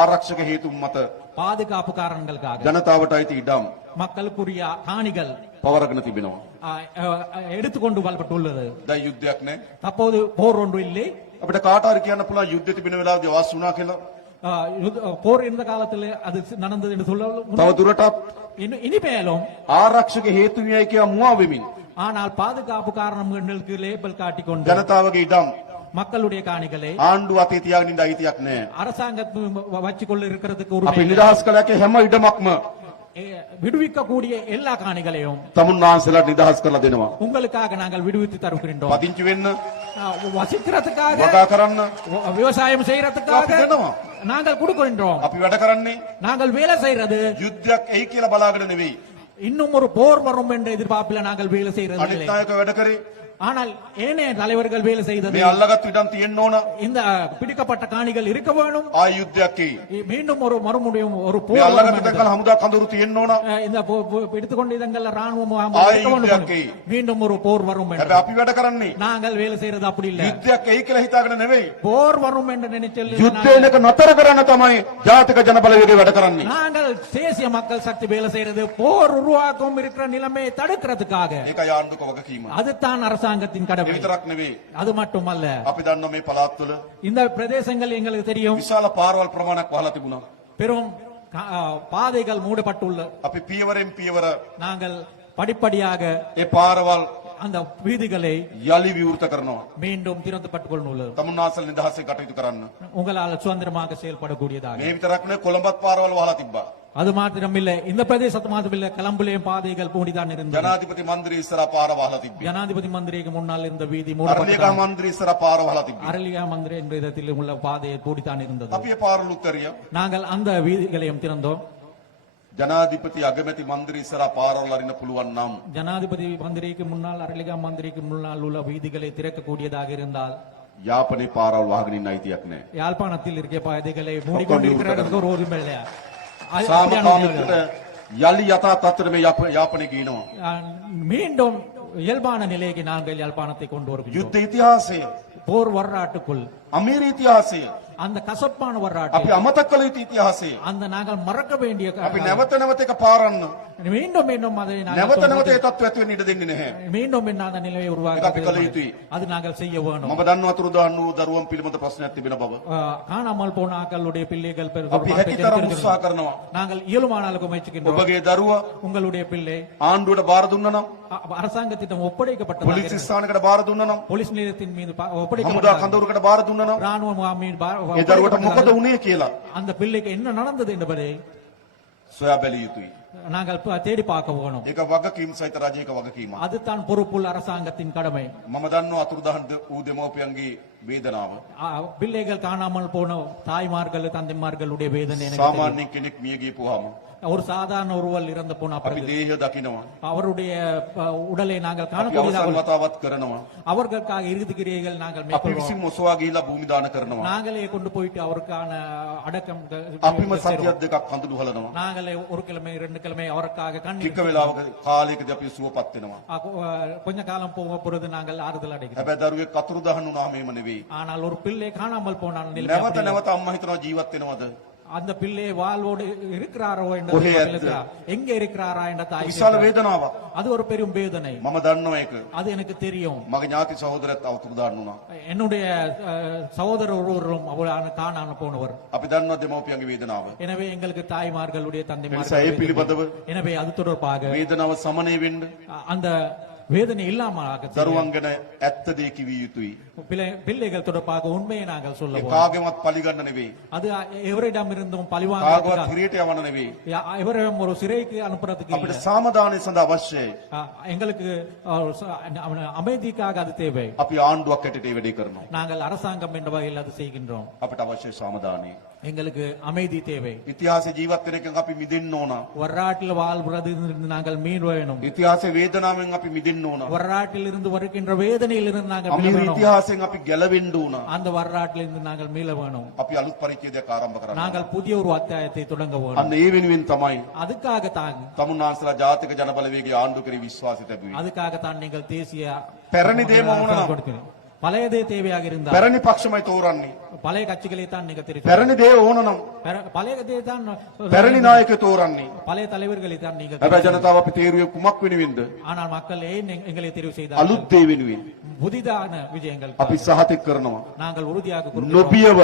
ආරක්ෂක හේතුන් මත பாதுகாப்பு காரணங்களுக்காக ජනතාවට අයිති ඉඩම් மக்களுக்குரிய காணிகள் පවරගෙන තිබෙනවා. எடுத்துக்கொண்டு வரப்பட்டுள்ளது. දැන් යුද්ධයක් නැහැ. தற்போது போர் ஒன்று இல்லை. අපිට කාට හරි කියන්න පුළුවන් යුද්ධ තිබෙන වෙලාවදී වාස් වුණා කියලා. போர் இருந்த காலத்தில் அது நடந்தது என்று சொல்ல තව දුරටත් இனிமேலும் ආරක්ෂක හේතුන්යයි කියලා මුවා වෙමින් ஆனால் பாதுகாப்பு காரணங்களுக்கு லேபிள் காட்டிக்கொண்டு ජනතාවගේ ඉඩම් மக்களுடைய காணிகளை ආණ්ඩුව අතේ තියාගෙන ඉන්න අයිතියක් නැහැ. அரசாங்கத்து வச்சுக்கொள்ள இருக்கிறதுக்கு අපි உரிமை නිදහස් කළ හැකි හැම ඉඩමක්ම விடுவிக்கக்கூடிய எல்லா காணிகளையும் තමුන්වහන්සේලාට නිදහස් කරලා දෙනවා. உங்களுக்காக நாங்கள் விடுவித்து தருகின்றோம். පදිංචි වෙන්න, வசிக்கிறதுக்காக වගා කරන්න விவசாயம் අපි செய்யறதுக்காக දෙනවා. நாங்கள் கொடுக்கின்றோம். අපි වැඩ කරන්නේ நாங்கள் வேலை செய்யறது යුද්ධයක් එයි කියලා බලාගෙන නෙවෙයි. இன்னும் ஒரு போர் வரும் என்ற எதிர்பார்ப்பில் நாங்கள் வேலை செய்யறது අනිත් இல்லை. නායක වැඩ කරේ ஆனால் ஏனைய தலைவர்கள் வேலை செய்தது මේ අල්ලගත් ඉඩම් තියෙන්න ඕන. இந்த பிடிக்கப்பட்ட காணிகள் இருக்க வேணும். ආය යුද්ධයක් එයි. மீண்டும் ஒரு மறுபடியும் ஒரு මේ போர் வரும் අල්ලගත් என்று. දෙකල් හමුදා කඳුරු තියෙන්න ඕන. இந்த எடுத்துக்கொண்ட இடங்கள்ல ராணுவம் ஆய் இருக்க வேண்டும். யுத்தக்கை. மீண்டும் ஒரு போர் வரும் என்று. හැබැයි අපි වැඩ කරන්නේ நாங்கள் வேலை செய்யறது அப்படி இல்ல. යුද්ධයක් එයි කියලා හිතාගෙන නෙවෙයි. போர் வரும் என்று நினைச்சல் යුද්ධයක නතර කරන්න තමයි ජාතික ජනබලවේගය වැඩ කරන්නේ. நாங்கள் தேசிய மக்கள் சக்தி வேலை செய்யறது போர் உருவாக்கம் இருக்கிற நிலைமையை தடுக்கிறதுக்காக. ඒකයි ආණ්ඩුක වගකීම. அதுதான் அரசாங்க அரசாங்கத்தின் ඒ கடமை. විතරක් නෙවෙයි. அது மட்டுமல்ல, අපි දන්නවා මේ පළාත්වල இந்த பிரதேசங்கள் எங்களுக்கு தெரியும் විශාල පාරවල් ප්‍රමාණයක් වහලා තිබුණා. பெரும் பாதைகள் மூடப்பட்டுள்ள. අපි පියවරෙන් පියවර நாங்கள் படிப்படியாக ඒ පාරවල් அந்த வீதிகளை යලි විවෘත කරනවා. மீண்டும் திறந்து பட்டுக்கொள்ளுள்ளது. තමුන්නාසල් නිදහසේ කටයුතු කරන්න. உங்களால் சுதந்திரமாக செயல்படக்கூடியதாக. මේ විතරක් නෙවෙයි කොළඹත් පාරවල් වහලා තිබ්බා. அது மாத்திரமில்லை, இந்த பிரதேசத்து மாத்திரமில்லை, கலம்புலேயும் பாதைகள் மூடிதான் இருந்தது. ජනාධිපති මන්දිරය ඉස්සරහා පාර වහලා තිබ්බේ. ஜனாதிபதி மந்திரிக்கு முன்னால் இருந்த வீதி අරලියගහ மூடப்பட்டது. මන්දිරය ඉස්සරහා පාර වහලා තිබ්බේ. அரளியா மந்திரி என்ற இடத்தில் உள்ள பாதையை மூடித்தான் இருந்தது. අපි ඒ පාරවල් උත්තරියා. நாங்கள் அந்த வீதிகளையும் திறந்தோம். ජනාධිපති අගමැති මන්දිරය ඉස්සරහා පාරවල් අරින්න පුළුවන් නම් ஜனாதிபதி மந்திரிக்கு முன்னால் அரளிகா மந்திரிக்கு முன்னால் உள்ள வீதிகளை திறக்கக்கூடியதாக இருந்தால் යාපනයේ පාරවල් වහගෙන ඉන්න අයිතියක් නැහැ. யாழ்ப்பாணத்தில் இருக்க பாதைகளை மூடிக்கொண்டிருக்கிறதுக்கு ஒரு உரிமை இல்லையா? அது அப்படியான සාමකාමීකට යලි යථා තත්ත්වෙට මේ යාපනයේ ගිනවා. மீண்டும் இயல்பான நிலைக்கு நாங்கள் யாழ்ப்பாணத்தை கொண்டு வருகிறோம். යුද්ධ ඉතිහාසය, போர் வரலாற்றுக்குள் අමීර ඉතිහාසය, அந்த கசப்பான අපි வரலாற்றை අමතක කළ යුතු ඉතිහාසය. அந்த நாங்கள் மறக்க வேண்டிய අපි නැවත නැවත එක පාරන්න. மீண்டும் மீண்டும் அதை நாங்கள் නැවත නැවත தொடர்ந்து- ඒ තත්ත්වයට වෙන්න ඉඩ දෙන්නේ නැහැ. மீண்டும் என்ன அந்த நிலையை ඒක අපි කළ உருவாக்க යුතුයි. அது நாங்கள் செய்ய வேணும். මම දන්නවා අතුරුදහන් වූ දරුවන් පිළිබඳ ප්‍රශ්නයක් තිබෙන බව. காணாமல் போன ஆக்களுடைய பிள்ளைகள் අපි தொடர்பாக හැකිතරම් தெரிந்திருக்கிறது. උත්සාහ කරනවා. நாங்கள் இயலுமான அளவுக்கு முயற்சிக்கின்றோம். ඔබගේ දරුවා உங்களுடைய பிள்ளை ආණ්ඩුවට බාර දුන්නා නම්, அரசாங்கத்திடம் ஒப்படைக்கப்பட்டதாக පොලිස් இருக்கிறது. ස්ථානයකට බාර දුන්නා නම්, போலீஸ் நிலையத்தின் மீது හමුදා ஒப்படைக்கப்பட்டதாக කඳවුරකට බාර දුන්නා නම්, ராணுவ மீது ඒ දරුවට මොකද ஒப்படைக்கப்பட்டதாக වුනේ කියලා அந்த பிள்ளைக்கு என்ன நடந்தது என்பதை සොයා බැලිය යුතුයි. நாங்கள் தேடி பார்க்க வேணும். ඒක වගකීම් සහිත රජයක වගකීමක්. அதுதான் பொறுப்புள்ள அரசாங்கத்தின் கடமை. මම දන්නවා අතුරුදහන් වූ දෙමව්පියන්ගේ වේදනාව. பிள்ளைகள் காணாமல் போன தாய்மார்கள் தந்தைமார்களுடைய வேதனை எனக்கு தெரியும். සාමාන්‍ය කෙනෙක් මිය ගියපුවාම ஒரு சாதாரண ஒருவர் இறந்து போன අපි பிறகு දේහය දකිනවා. அவருடைய உடலை நாங்கள் අපි காணக்கூடியதாக අවසන් වතාවත් කරනවා. அவர்களுக்காக இறுதி கிரியைகள் நாங்கள் අපි மேற்கொள்வோம். විසින් ඔසවා ගිහිලා භූමි දාන කරනවා. நாங்களே கொண்டு போயிட்டு அவருக்கான அடக்கம் අපිම செய்வோம். සතියක් දෙකක් කඳුළු හලනවා. நாங்களே ஒரு கிழமை 2 கிழமை அவருக்காக கண்ணீர் ටික වෙලාවක කාලයකදී අපි සුවපත් වෙනවා. கொஞ்ச காலம் போக பொழுது நாங்கள் ஆறுதல் அடைகிறோம். හැබැයි දරුවෙක් අතුරුදහන් වුණාම එහෙම නෙවෙයි. ஆனால் ஒரு பிள்ளை காணாமல் போனால் நிலைமை නැවත அப்படி இல்லை. නැවත අම්මා හිතනවා ජීවත් වෙනවද? அந்த பிள்ளை வாழ்வோடு இருக்கிறாரோ என்ற කොහේ ඇද්ද? இருக்கிறார். எங்க இருக்கிறாரா என்ற தாய் විශාල கேட்கிறார். වේදනාවක්. அது ஒரு பெரும் வேதனை. මම දන්නවා ඒක. அது எனக்கு தெரியும். මගේ ඥාති සහෝදරයත් අතුරුදහන් වුණා. என்னுடைய சகோதரர் ஒருவரும் அவரான காணாமல் போனவர். අපි දන්නවා දෙමව්පියන්ගේ වේදනාව. எனவே எங்களுக்கு தாய்மார்களுடைய ඒ නිසා ඒ தந்தைமார்கள் පිළිබඳව எனவே அது தொடர்பாக වේදනාව සමනය වෙන්න அந்த வேதனை இல்லாமல் දරුවන් ගැන ඇත්ත දේ කිවිය යුතුයි. பிள்ளைகள் தொடர்பாக உண்மையை நாங்கள் ඒ சொல்லுவோம். කාගෙවත් පරිගන්න නෙවෙයි. அது எவரிடம் இருந்தும் பழிவாங்க කාගවත් හිරියට යවන්න නෙවෙයි. எவரையும் ஒரு சிறைக்கு அனுப்புறதுக்கு අපිට இல்லை. සාමදානය සඳහා අවශ්‍යයි. எங்களுக்கு அமைதிக்காக அது தேவை. අපි ආණ්ඩුවක් හැටියට ඒ වැඩේ කරනවා. நாங்கள் அரசாங்கம் என்ற வகையில் அது செய்கின்றோம். අපිට අවශ්‍ය සාමදානය. எங்களுக்கு அமைதி தேவை. ඉතිහාසයේ ජීවත් වෙන එකෙන් අපි මිදෙන්න ඕන. வரலாற்றில் வாழ்வது நாங்கள் மீள் வேணும். ඉතිහාසයේ වේදනාවෙන් අපි මිදෙන්න ඕන. வரலாற்றில் இருந்து வருகின்ற வேதனையில் இருந்து நாங்கள் மீள අමීර வேணும். ඉතිහාසයෙන් අපි ගැලවෙන්න ඕන. அந்த வரலாற்றில் இருந்து நாங்கள் மீள வேணும். අපි අලුත් පරිච්ඡේදයක් ආරම්භ කරන්න. நாங்கள் புதிய ஒரு அத்தியாயத்தை தொடங்க வேணும். අන්න ඒ වෙනුවෙන් තමයි அதுக்காகத்தான் තමුන්නාන්සලා ජාතික ජනබලවේගයේ ආණ්ඩු කරේ විශ්වාසය ලැබුවේ. அதுக்காகத்தான் நீங்கள் தேசிய පැරණි දේම ඕන නම් பழையதே தேவையாக இருந்தால் පැරණි පක්ෂමයි තෝරන්නේ. பழைய கட்சிகளை தான் நீங்க தெரிவித்து පැරණි දේ ඕන නම් பழையதே தான் පැරණි නායකයෝ තෝරන්නේ. பழைய தலைவர்களை தான் நீங்க හැබැයි ජනතාව අපි තේරුවේ කුමක් වෙනුවෙන්ද? ஆனால் மக்கள் ஏன் எங்களை தெரிவு செய்தார்கள்? අලුත් දේ වෙනුවෙන්. புதிதான விஜயங்கள் අපි සහතික කරනවා. நாங்கள் உறுதியாக கூறுகிறோம். නොබියව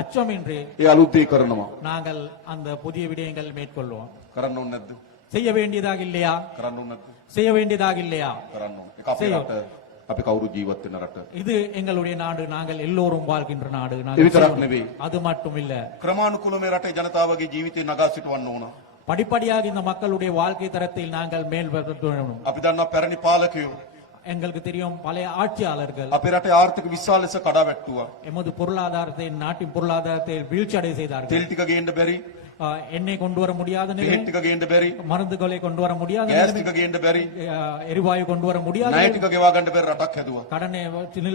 அச்சமின்றி ඒ අලුත් දේ කරනවා. நாங்கள் அந்த புதிய விடயங்கள் மேற்கொள்வோம். කරන්න ඕනේ නැද්ද? செய்ய வேண்டியதாக இல்லையா? කරන්න ඕනේ නැද්ද? செய்ய வேண்டியதாக இல்லையா? කරන්න ඕනේ. ඒක අපේ රට. අපි කවුරු ජීවත් වෙන රට. இது எங்களுடைய நாடு, நாங்கள் எல்லோரும் வாழ்கின்ற நாடு. ඒ நாங்கள் විතරක් செய்வோம். නෙවෙයි. அது மட்டும் இல்ல, ක්‍රමානුකූලව මේ රටේ ජනතාවගේ ජීවිතේ නගා සිටවන්න ඕන. படிப்படியாக இந்த மக்களுடைய வாழ்க்கை தரத்தில் நாங்கள் மேல் வரணும். අපි දන්නවා පැරණි පාලකයෝ எங்களுக்கு தெரியும் பழைய ஆட்சியாளர்கள் අපේ රටේ ආර්ථික විශාල ලෙස කඩා වැට්ටුවා. எமது பொருளாதாரத்தை, நாட்டின் பொருளாதாரத்தை வீழ்ச்சி அடைய செய்தார்கள். තෙල් ටික ගේන්න බැරි, எண்ணெய் கொண்டு வர முடியாத நிலை, බෙහෙත් ටික ගේන්න බැරි, மருந்துகளை கொண்டு வர முடியாத ගෑස් நிலைமை, ටික ගේන්න බැරි, எரிவாயு கொண்டு வர முடியாத ණය நிலைமை, ටික ගෙවා ගන්න බැරි රටක් හැදුවා. கடனை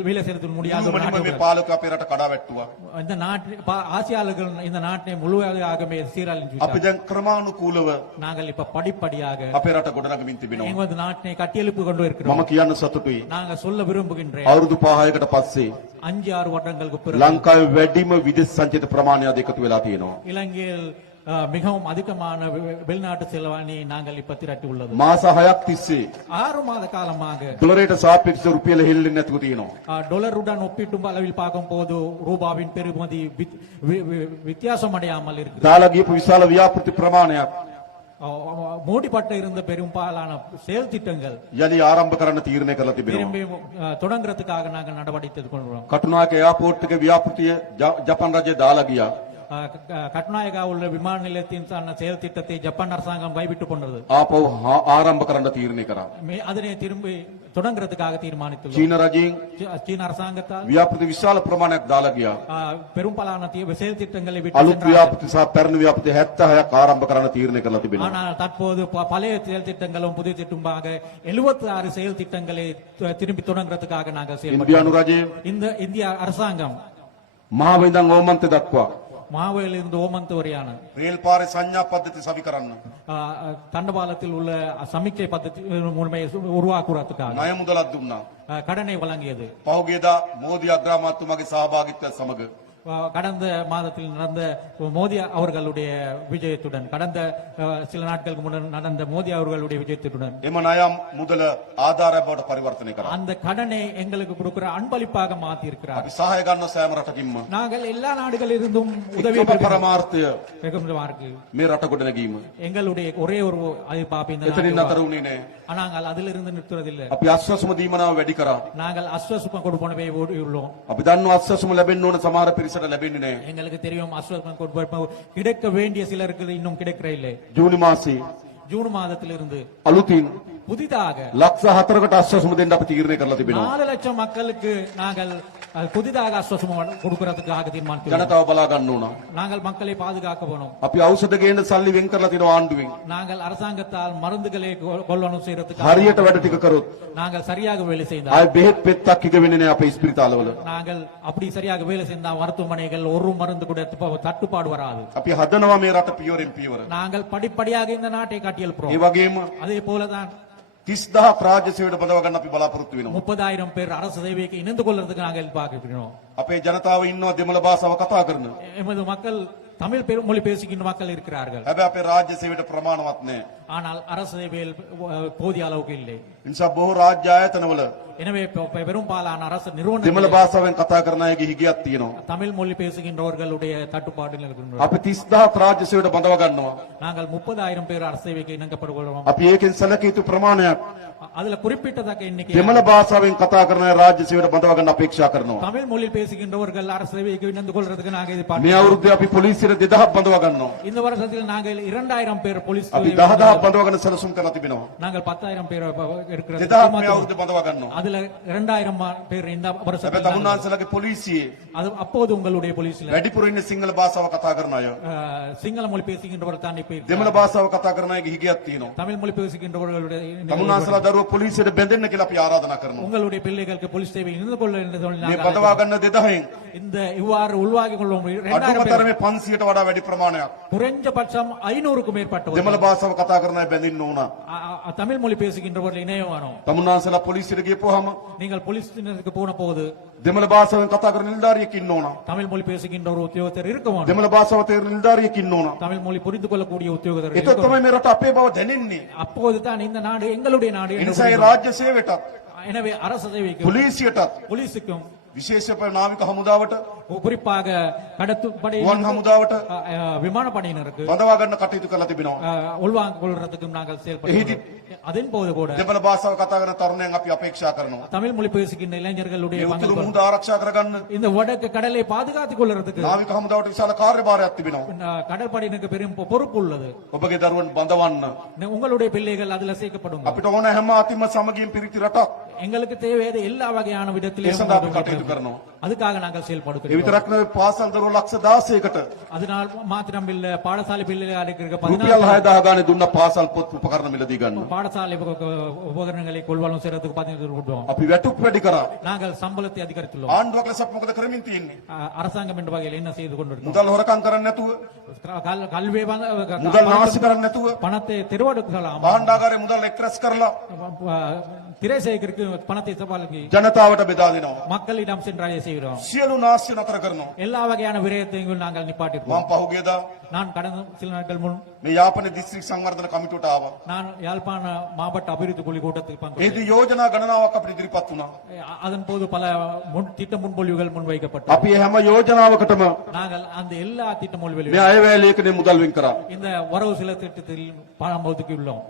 வீல செலுத்த முடியாத ஒரு මුළුමනින්ම මේ நாடு. පාලකයෝ අපේ රට කඩා වැට්ටුවා. இந்த நாட்டில் ஆசியாளர்கள் இந்த நாட்டை முழுவதாகவே சீரழிஞ்சு අපි விட்டார்கள். දැන් ක්‍රමානුකූලව நாங்கள் இப்ப படிப்படியாக අපේ රට ගොඩනගමින් තිබෙනවා. எமது நாட்டை கட்டியெழுப்பு கொண்டு இருக்கிறோம். මම කියන්න සතුටුයි. நாங்க சொல்ல விரும்புகின்றேன், අවුරුදු 5-6කට පස්සේ 5-6 வருடங்களுக்கு பிறகு ලංකාවේ වැඩිම විදේශ සංචිත ප්‍රමාණයක් එකතු වෙලා තියෙනවා. இலங்கையில் மிகவும் அதிகமான வெளிநாட்டு செலவாணி நாங்கள் இப்ப திரட்டி உள்ளது මාස 6ක් තිස්සේ 6 மாத காலமாக ඩොලරයට සාපේක්ෂව රුපියල හෙල්ලෙන්නේ නැතුව තියෙනවා. டொலருடன் ஒப்பிட்டும் அளவில் பார்க்கும் போது ரூபாவின் பெறுமதி வித்தியாசம் அடையாமல் இருக்கு දාලා ගියපු විශාල ව්‍යාපෘති ප්‍රමාණයක් மூடிப்பட்டு இருந்த பெரும்பாலான செயல் திட்டங்கள் යලි ආරම්භ කරන්න තීරණය කරලා තිබෙනවා. திரும்பி தொடங்குறதுக்காக நாங்கள் நடவடிக்கை கொள்கிறோம் කටුනායක එයාපෝට් එකේ ව්‍යාපෘතිය ජපාන් රජය දාලා ගියා. கட்நாயகா உள்ள விமான நிலையத்தின் செயல் திட்டத்தை ஜப்பான் அரசாங்கம் கைவிட்டு கொண்டது ආපහු ආරම්භ කරන්න තීරණය කරා. அதனை திரும்பி தொடங்குறதுக்காக தீர்மானித்துள்ளோம் චීන රජයෙන් சீன அரசாங்கத்தால் ව්‍යාපෘති විශාල ප්‍රමාණයක් දාලා ගියා. பெரும்பாலான செயல் திட்டங்களை விட்டு අලුත් சென்றார்கள். ව්‍යාපෘති සහ පැරණි ව්‍යාපෘති 76ක් ආරම්භ කරන්න තීරණය කරලා තිබෙනවා. ஆனால் தற்போது பழைய செயல் திட்டங்களும் புதிய திட்டமாக 76 செயல் திட்டங்களை திரும்பி தொடங்குறதுக்காக நாங்கள் ඉන්දියානු செயல்படுறோம் රජය இந்த இந்திய அரசாங்கம் මහාව ඉඳන් ඕමන්ත දක්වා மாவையிலிருந்து ஓமந்த் வரையான රේල් පාරේ සංඥා පද්ධති සවි කරන්න தண்டவாளத்தில் உள்ள சமிக்கை பద్ధதி முழுமையை உருவாக்குறதுக்காக ණය මුදලක් දුන්නා. கடனை வழங்கியது පහුගියදා මෝදි අග්‍රාමාත්‍යතුමාගේ සහභාගීත්වය සමග கடந்த மாதத்தில் நடந்த மோடி அவர்களுடைய விஜயத்துடன் கடந்த சில நாட்களுக்கு முன்னர் நடந்த மோடி அவர்களுடைய விஜயத்துடன் එම ණය මුදල ආධාරය බවට පරිවර්තනය කරා. அந்த கடனை எங்களுக்கு கொடுக்கிற அன்பளிப்பாக மாத்தி இருக்கிறார். අපි සහාය ගන්න සෑම රටකින්ම நாங்கள் எல்லா நாடுகளிலிருந்தும் உதவி එකම පරමාර්ථය பெறுகிறோம். මේ රට ගොඩ නැගීම. எங்களுடைய ஒரே ஒரு அதிபாப்பு இந்த එතනින් நாடு. අතර උනේ නැහැ. ஆனால் அதிலிருந்து நிறுத்துவதில்லை. අපි අස්වැසුම දීමනාව වැඩි කරා. நாங்கள் அஸ்வசுப்பம் கொடுப்பனவே உள்ளோம். අපි දන්නවා අස්වැසුම ලැබෙන්න ඕන සමහර පිරිසට ලැබෙන්නේ නැහැ. எங்களுக்கு தெரியும் அஸ்வசுப்பம் கொடுப்ப கிடைக்க வேண்டிய சிலருக்கு இன்னும் கிடைக்கிற இல்லை. ජූනි මාසේ ஜூன் மாதத்திலிருந்து අලුතින් புதிதாக ලක්ෂ 4කට අස්වැසුම දෙන්න අපි තීරණය කරලා තිබෙනවා. 4 லட்சம் மக்களுக்கு நாங்கள் புதிதாக அஸ்வசுமம் கொடுக்கறதுக்காக தீர்மானித்தோம். ජනතාව බලා ගන්න ඕන. நாங்கள் மக்களை பாதுகாக்க போனோம். අපි ඖෂධ ගේන්න සල්ලි වෙන් කරලා තියෙනවා ආණ්ඩුවෙන්. நாங்கள் அரசாங்கத்தால் மருந்துகளை கொள்ளணும் செய்யறதுக்காக හරියට වැඩ ටික කරොත් நாங்கள் சரியாக வேலை செய்தால் ආයි බෙහෙත් පෙත්තක් ඉග වෙන්නේ නැහැ අපේ ඉස්පිරිතාලවල. நாங்கள் அப்படி சரியாக வேலை செய்தால் மருத்துவமனைகள் ஒரு மருந்து கூட தட்டுப்பாடு வராது. අපි හදනවා මේ රට පියවරෙන් පියවර. நாங்கள் படிப்படியாக இந்த நாட்டை ඒ கட்டியெழுப்புறோம். වගේම அதே போலதான் 30000 රාජ්‍ය සේවයට බඳව ගන්න අපි බලාපොරොත්තු වෙනවා. 30,000 பேர் அரசு சேவைக்கு இணைந்து கொள்றதுக்கு நாங்கள் எதிர்பார்க்கிறோம். අපේ ජනතාව ඉන්නවා දෙමළ භාෂාව කතා කරන. எமது மக்கள் தமிழ் மொழி பேசுகின்ற மக்கள் இருக்கிறார்கள். හැබැයි අපේ රාජ්‍ය සේවයට ප්‍රමාණවත් නැහැ. ஆனால் அரசு சேவையில் போதிய அளவுக்கு இல்லை. ඒ නිසා බොහෝ රාජ්‍ය ආයතනවල எனவே பெரும்பாலான அரசு දෙමළ நிறுவனங்கள் භාෂාවෙන් කතා කරන අයගේ හිගයක් තියෙනවා. தமிழ் மொழி பேசுகின்றவர்களுடைய தட்டுப்பாடுகள் இருக்கின்றன. අපි 30000 රාජ්‍ය සේවයට බඳව ගන්නවා. நாங்கள் 30,000 பேர் அரசு சேவைக்கு இணங்கப்படுகிறோம். අපි ඒකෙන් සැලකිය යුතු ප්‍රමාණයක් அதுல குறிப்பிட்டதக்க எண்ணிக்கை දෙමළ භාෂාවෙන් කතා කරන අය රාජ්‍ය සේවයට බඳව ගන්න අපේක්ෂා කරනවා. தமிழ் மொழி பேசுகின்றவர்கள் அரசு சேவைக்கு இணைந்து கொள்றதுக்கு நாங்கள் මේ எதிர்பார்க்கிறோம். අවුරුද්දේ අපි පොලිසියට 2000ක් බඳව ගන්නවා. இந்த வருஷத்தில் நாங்கள் 2,000 பேர் போலீஸ் අපි 10000ක් බඳව ගන්න සැලසුම් කරලා තිබෙනවා. நாங்கள் 10,000 பேர் இருக்கிறது. 2000ක් මේ අවුරුද්දේ බඳව ගන්නවා. அதுல 2,000 பேர் இந்த හැබැයි வருஷத்தில் තමුන්නාන්සලගේ පොලිසියේ அது அப்போது உங்களுடைய போலீஸ்ல වැඩිපුර ඉන්නේ සිංහල භාෂාව කතා කරන අය. சிங்கள மொழி பேசுகின்றவர் தான் இப்ப இருக்கிறார். දෙමළ භාෂාව කතා කරන අයගේ හිගයක් තියෙනවා. தமிழ் மொழி பேசுகின்றவர்களுடைய තමුන්නාන්සලා දරුවෝ පොලිසියට බැඳෙන්න කියලා අපි ආරාධනා කරනවා. உங்களுடைய பிள்ளைகளுக்கு போலீஸ் சேவை இணைந்து கொள்ள என்று சொல்லி මේ நாங்கள் බඳවා ගන්න 2000න් இந்த இவ்வாறு உள்வாங்கி கொள்வோம். 2,000 අඩුම பேர் තරමේ 500ට වඩා වැඩි ප්‍රමාණයක් குறைஞ்சபட்சம் 500க்கும் மேற்பட்டவர் දෙමළ භාෂාව කතා කරන අය බැඳින්න ඕන. தமிழ் மொழி பேசுகின்றவர்கள் இணையவானோம். තමුන්නාන්සලා පොලිසියට ගියපුවාම நீங்கள் போலீஸ்க்கு போன போது දෙමළ භාෂාවෙන් කතා කරන නිලධාරියෙක් ඉන්න ඕන. தமிழ் மொழி பேசுகின்ற ஒரு உத்தியோகத்தர் இருக்க வேணும். දෙමළ භාෂාව තේරෙන නිලධාරියෙක් ඉන්න ඕන. தமிழ் மொழி புரிந்து கொள்ளக்கூடிய உத்தியோகத்தர் ඒක இருக்க வேணும். තමයි මේ රට අපේ බව දැනෙන්නේ. அப்போதுதான் இந்த நாடு எங்களுடைய நாடு ඒ என்று නිසා ඒ புரிந்து රාජ්‍ය සේවයටත් எனவே அரசு சேவைக்கு පොලිසියටත් போலீஸுக்கும் විශේෂ නාවික හමුදාවට குறிப்பாக கடற்படை ගුවන් හමුදාවට விமானப்படையினருக்கு බඳවා ගන්න කටයුතු කරලා තිබෙනවා. உள்வாங்கிக் கொள்றதுக்கும் நாங்கள் செயல்படுகிறோம். அதன் போது கூட දෙමළ භාෂාව කතා කරන තරුණයන් අපි අපේක්ෂා කරනවා. தமிழ் மொழி பேசுகின்ற இளைஞர்களுடைய මේ උතුරු பங்களிப்பு මුහුද ආරක්ෂා කරගන්න இந்த வடக்கு கடலை பாதுகாத்துக் கொள்றதுக்கு නාවික හමුදාවට විශාල කාර්යභාරයක් තිබෙනවා. கடற்படையினருக்கு பெரும் பொறுப்பு உள்ளது. ඔබගේ දරුවන් බඳවන්න உங்களுடைய பிள்ளைகள் அதுல சேர்க்கப்படும். අපිට ඕන හැම අතිම සමගියෙන් පිරිති රටක්. எங்களுக்கு தேவையான எல்லா வகையான ඒ விதத்திலும் සඳහා අපි කටයුතු කරනවා. அதுக்காக நாங்கள் ඒ செயல்படுகிறோம். විතරක් නෙවෙයි පාසල් දරුවෝ ලක්ෂ 16කට அதனால் மாத்திரம் இல்ல பாடசாலை பிள்ளைகள் இருக்கிற රුපියල් 6000 ගානේ දුන්න පාසල් පොත් උපකරණ මිලදී ගන්නවා. பாடசாலை உபகரணங்களை கொள்வனம் செய்யறதுக்கு 15 கொடுத்தோம். අපි වැටුප් වැඩි කරා. நாங்கள் சம்பளத்தை அதிகரித்துள்ளோம். ආණ්ඩුවක් ලෙස අපි මොකද කරමින් තියෙන්නේ? அரசாங்கம் என்ற வகையில் என்ன செய்து கொண்டிருக்கிறோம்? මුදල් හොරකම් කරන්නේ නැතුව, கல்வி මුදල් නාස්ති කරන්නේ නැතුව, பணத்தை திருவடுக்கலாம் භාණ්ඩාගාරේ මුදල් එක්රැස් කරලා திரை சேகரிக்கு பணத்தை சவாலுக்கு ජනතාවට බෙදා දෙනවා. மக்களிடம் சென்றடைய செய்கிறோம். සියලු නාස්‍ය නතර කරනවා. எல்லா வகையான விரயத்தையும் நாங்கள் මම நிப்பாட்டியிருக்கோம். පහුගියදා நான் கடந்த சில நாட்கள் முன் මේ යාපන දිස්ත්‍රික් සංවර්ධන කමිටුවට ආවා. நான் யாழ்ப்பாண மாவட்ட அபிவிருத்தி குழு கூட்டத்துக்கு பங்கு ඒදී යෝජනා ගණනාවක් අපිට ඉදිරිපත් වුණා. அதன் போது பல திட்ட முன்மொழிவுகள் முன்வைக்கப்பட்டது. අපි හැම යෝජනාවකටම நாங்கள் அந்த எல்லா திட்ட මේ முன்மொழிவுகளும் අයවැය ලේඛනයේ මුදල් වෙන් කරා. இந்த வரவு சில திட்டத்தில் பணம் ஒதுக்கி உள்ளோம்.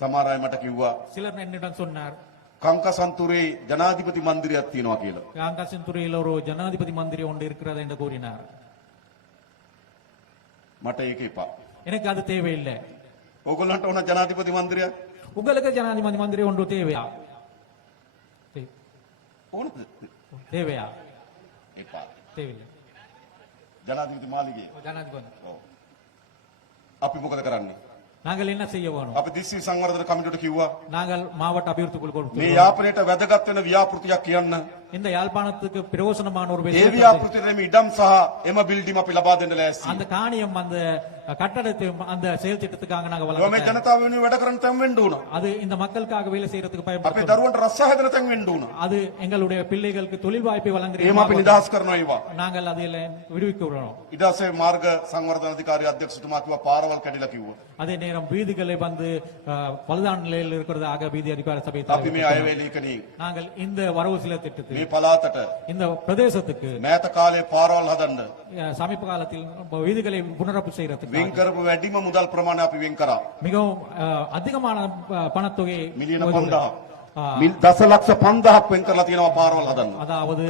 සමහර අය මට කිව්වා சிலர் என்னிடம் சொன்னார், කංකසන්තුරේ ජනාධිපති මන්දිරයක් තියෙනවා කියලා. காங்கிரசின் துறையில் ஒரு ஜனாதிபதி மந்திரி ஒன்று இருக்கிறது என்று கூறினார். මට ඒක එපා. எனக்கு அது தேவையில்லை. ඕගොල්ලන්ට ඕන ජනාධිපති මන්දිරයක් உங்களுக்கு ஜனாதிபதி மந்திரி ஒன்று தேவையா? ඕනද? தேவையா? එපා. தேவையில்லை. ජනාධිපති මාලිගය. ஜனாதிபதி ඔව්. අපි මොකද කරන්නේ? நாங்கள் என்ன செய்ய வேணும்? අපි දිස්ත්‍රික් සංවර්ධන කමිටුවට කිව්වා நாங்கள் மாவட்ட அபிவிருத்தி குழு මේ கொடுத்தோம். යාපනයට වැදගත් වෙන ව්‍යාපෘතියක් කියන්න. இந்த யாழ்ப்பாணத்துக்கு பிரயோசனமான ஒரு ඒ விஷயம் ව්‍යාපෘතියේ මේ ඉඩම් සහ එම බිල්ඩින් අපි ලබා දෙන්න ලෑස්ති. அந்த காணியம் அந்த கட்டடத்தையும் அந்த செயல் திட்டத்துக்காக நாங்க මේ வழங்க ජනතාව වෙනුවෙන් වැඩ කරන තැන් වෙන්න ඕන. அது இந்த மக்களுக்காக வேலை செய்யறதுக்கு අපේ பயன்படுத்தணும். දරුවන්ට රස්සා හැදෙන තැන් වෙන්න ඕන. அது எங்களுடைய பிள்ளைகளுக்கு தொழில் வாய்ப்பை வழங்குற එහෙම අපි නිදහස් කරනවා ඒවා. நாங்கள் அதில் விடுவிக்கிறோம். ඊට පස්සේ මාර්ග සංවර්ධන අධිකාරී අධ්‍යක්ෂතුමා කිව්වා පාරවල් කැඩිලා කිව්වා. அதே நேரம் வீதிகளை வந்து பழுதான நிலையில் இருக்கிறதாக வீதி அதிகார சபை අපි මේ தலைவர் අයවැය ලීකනේ நாங்கள் இந்த வரவு சில திட்டத்தில் මේ පළාතට இந்த பிரதேசத்துக்கு මෑත කාලේ පාරවල් හදන්න சமீப காலத்தில் வீதிகளை புனரப்பு செய்யறதுக்கு වෙන් කරපු වැඩිම මුදල් ප්‍රමාණය අපි වෙන් කරා. மிகவும் அதிகமான பணத்தொகை මිලියන ஒதுக்கி- 5000. ஆ, දසලක්ෂ 5000ක් වෙන් කරලා තියෙනවා පාරවල් හදන්න. அதாவது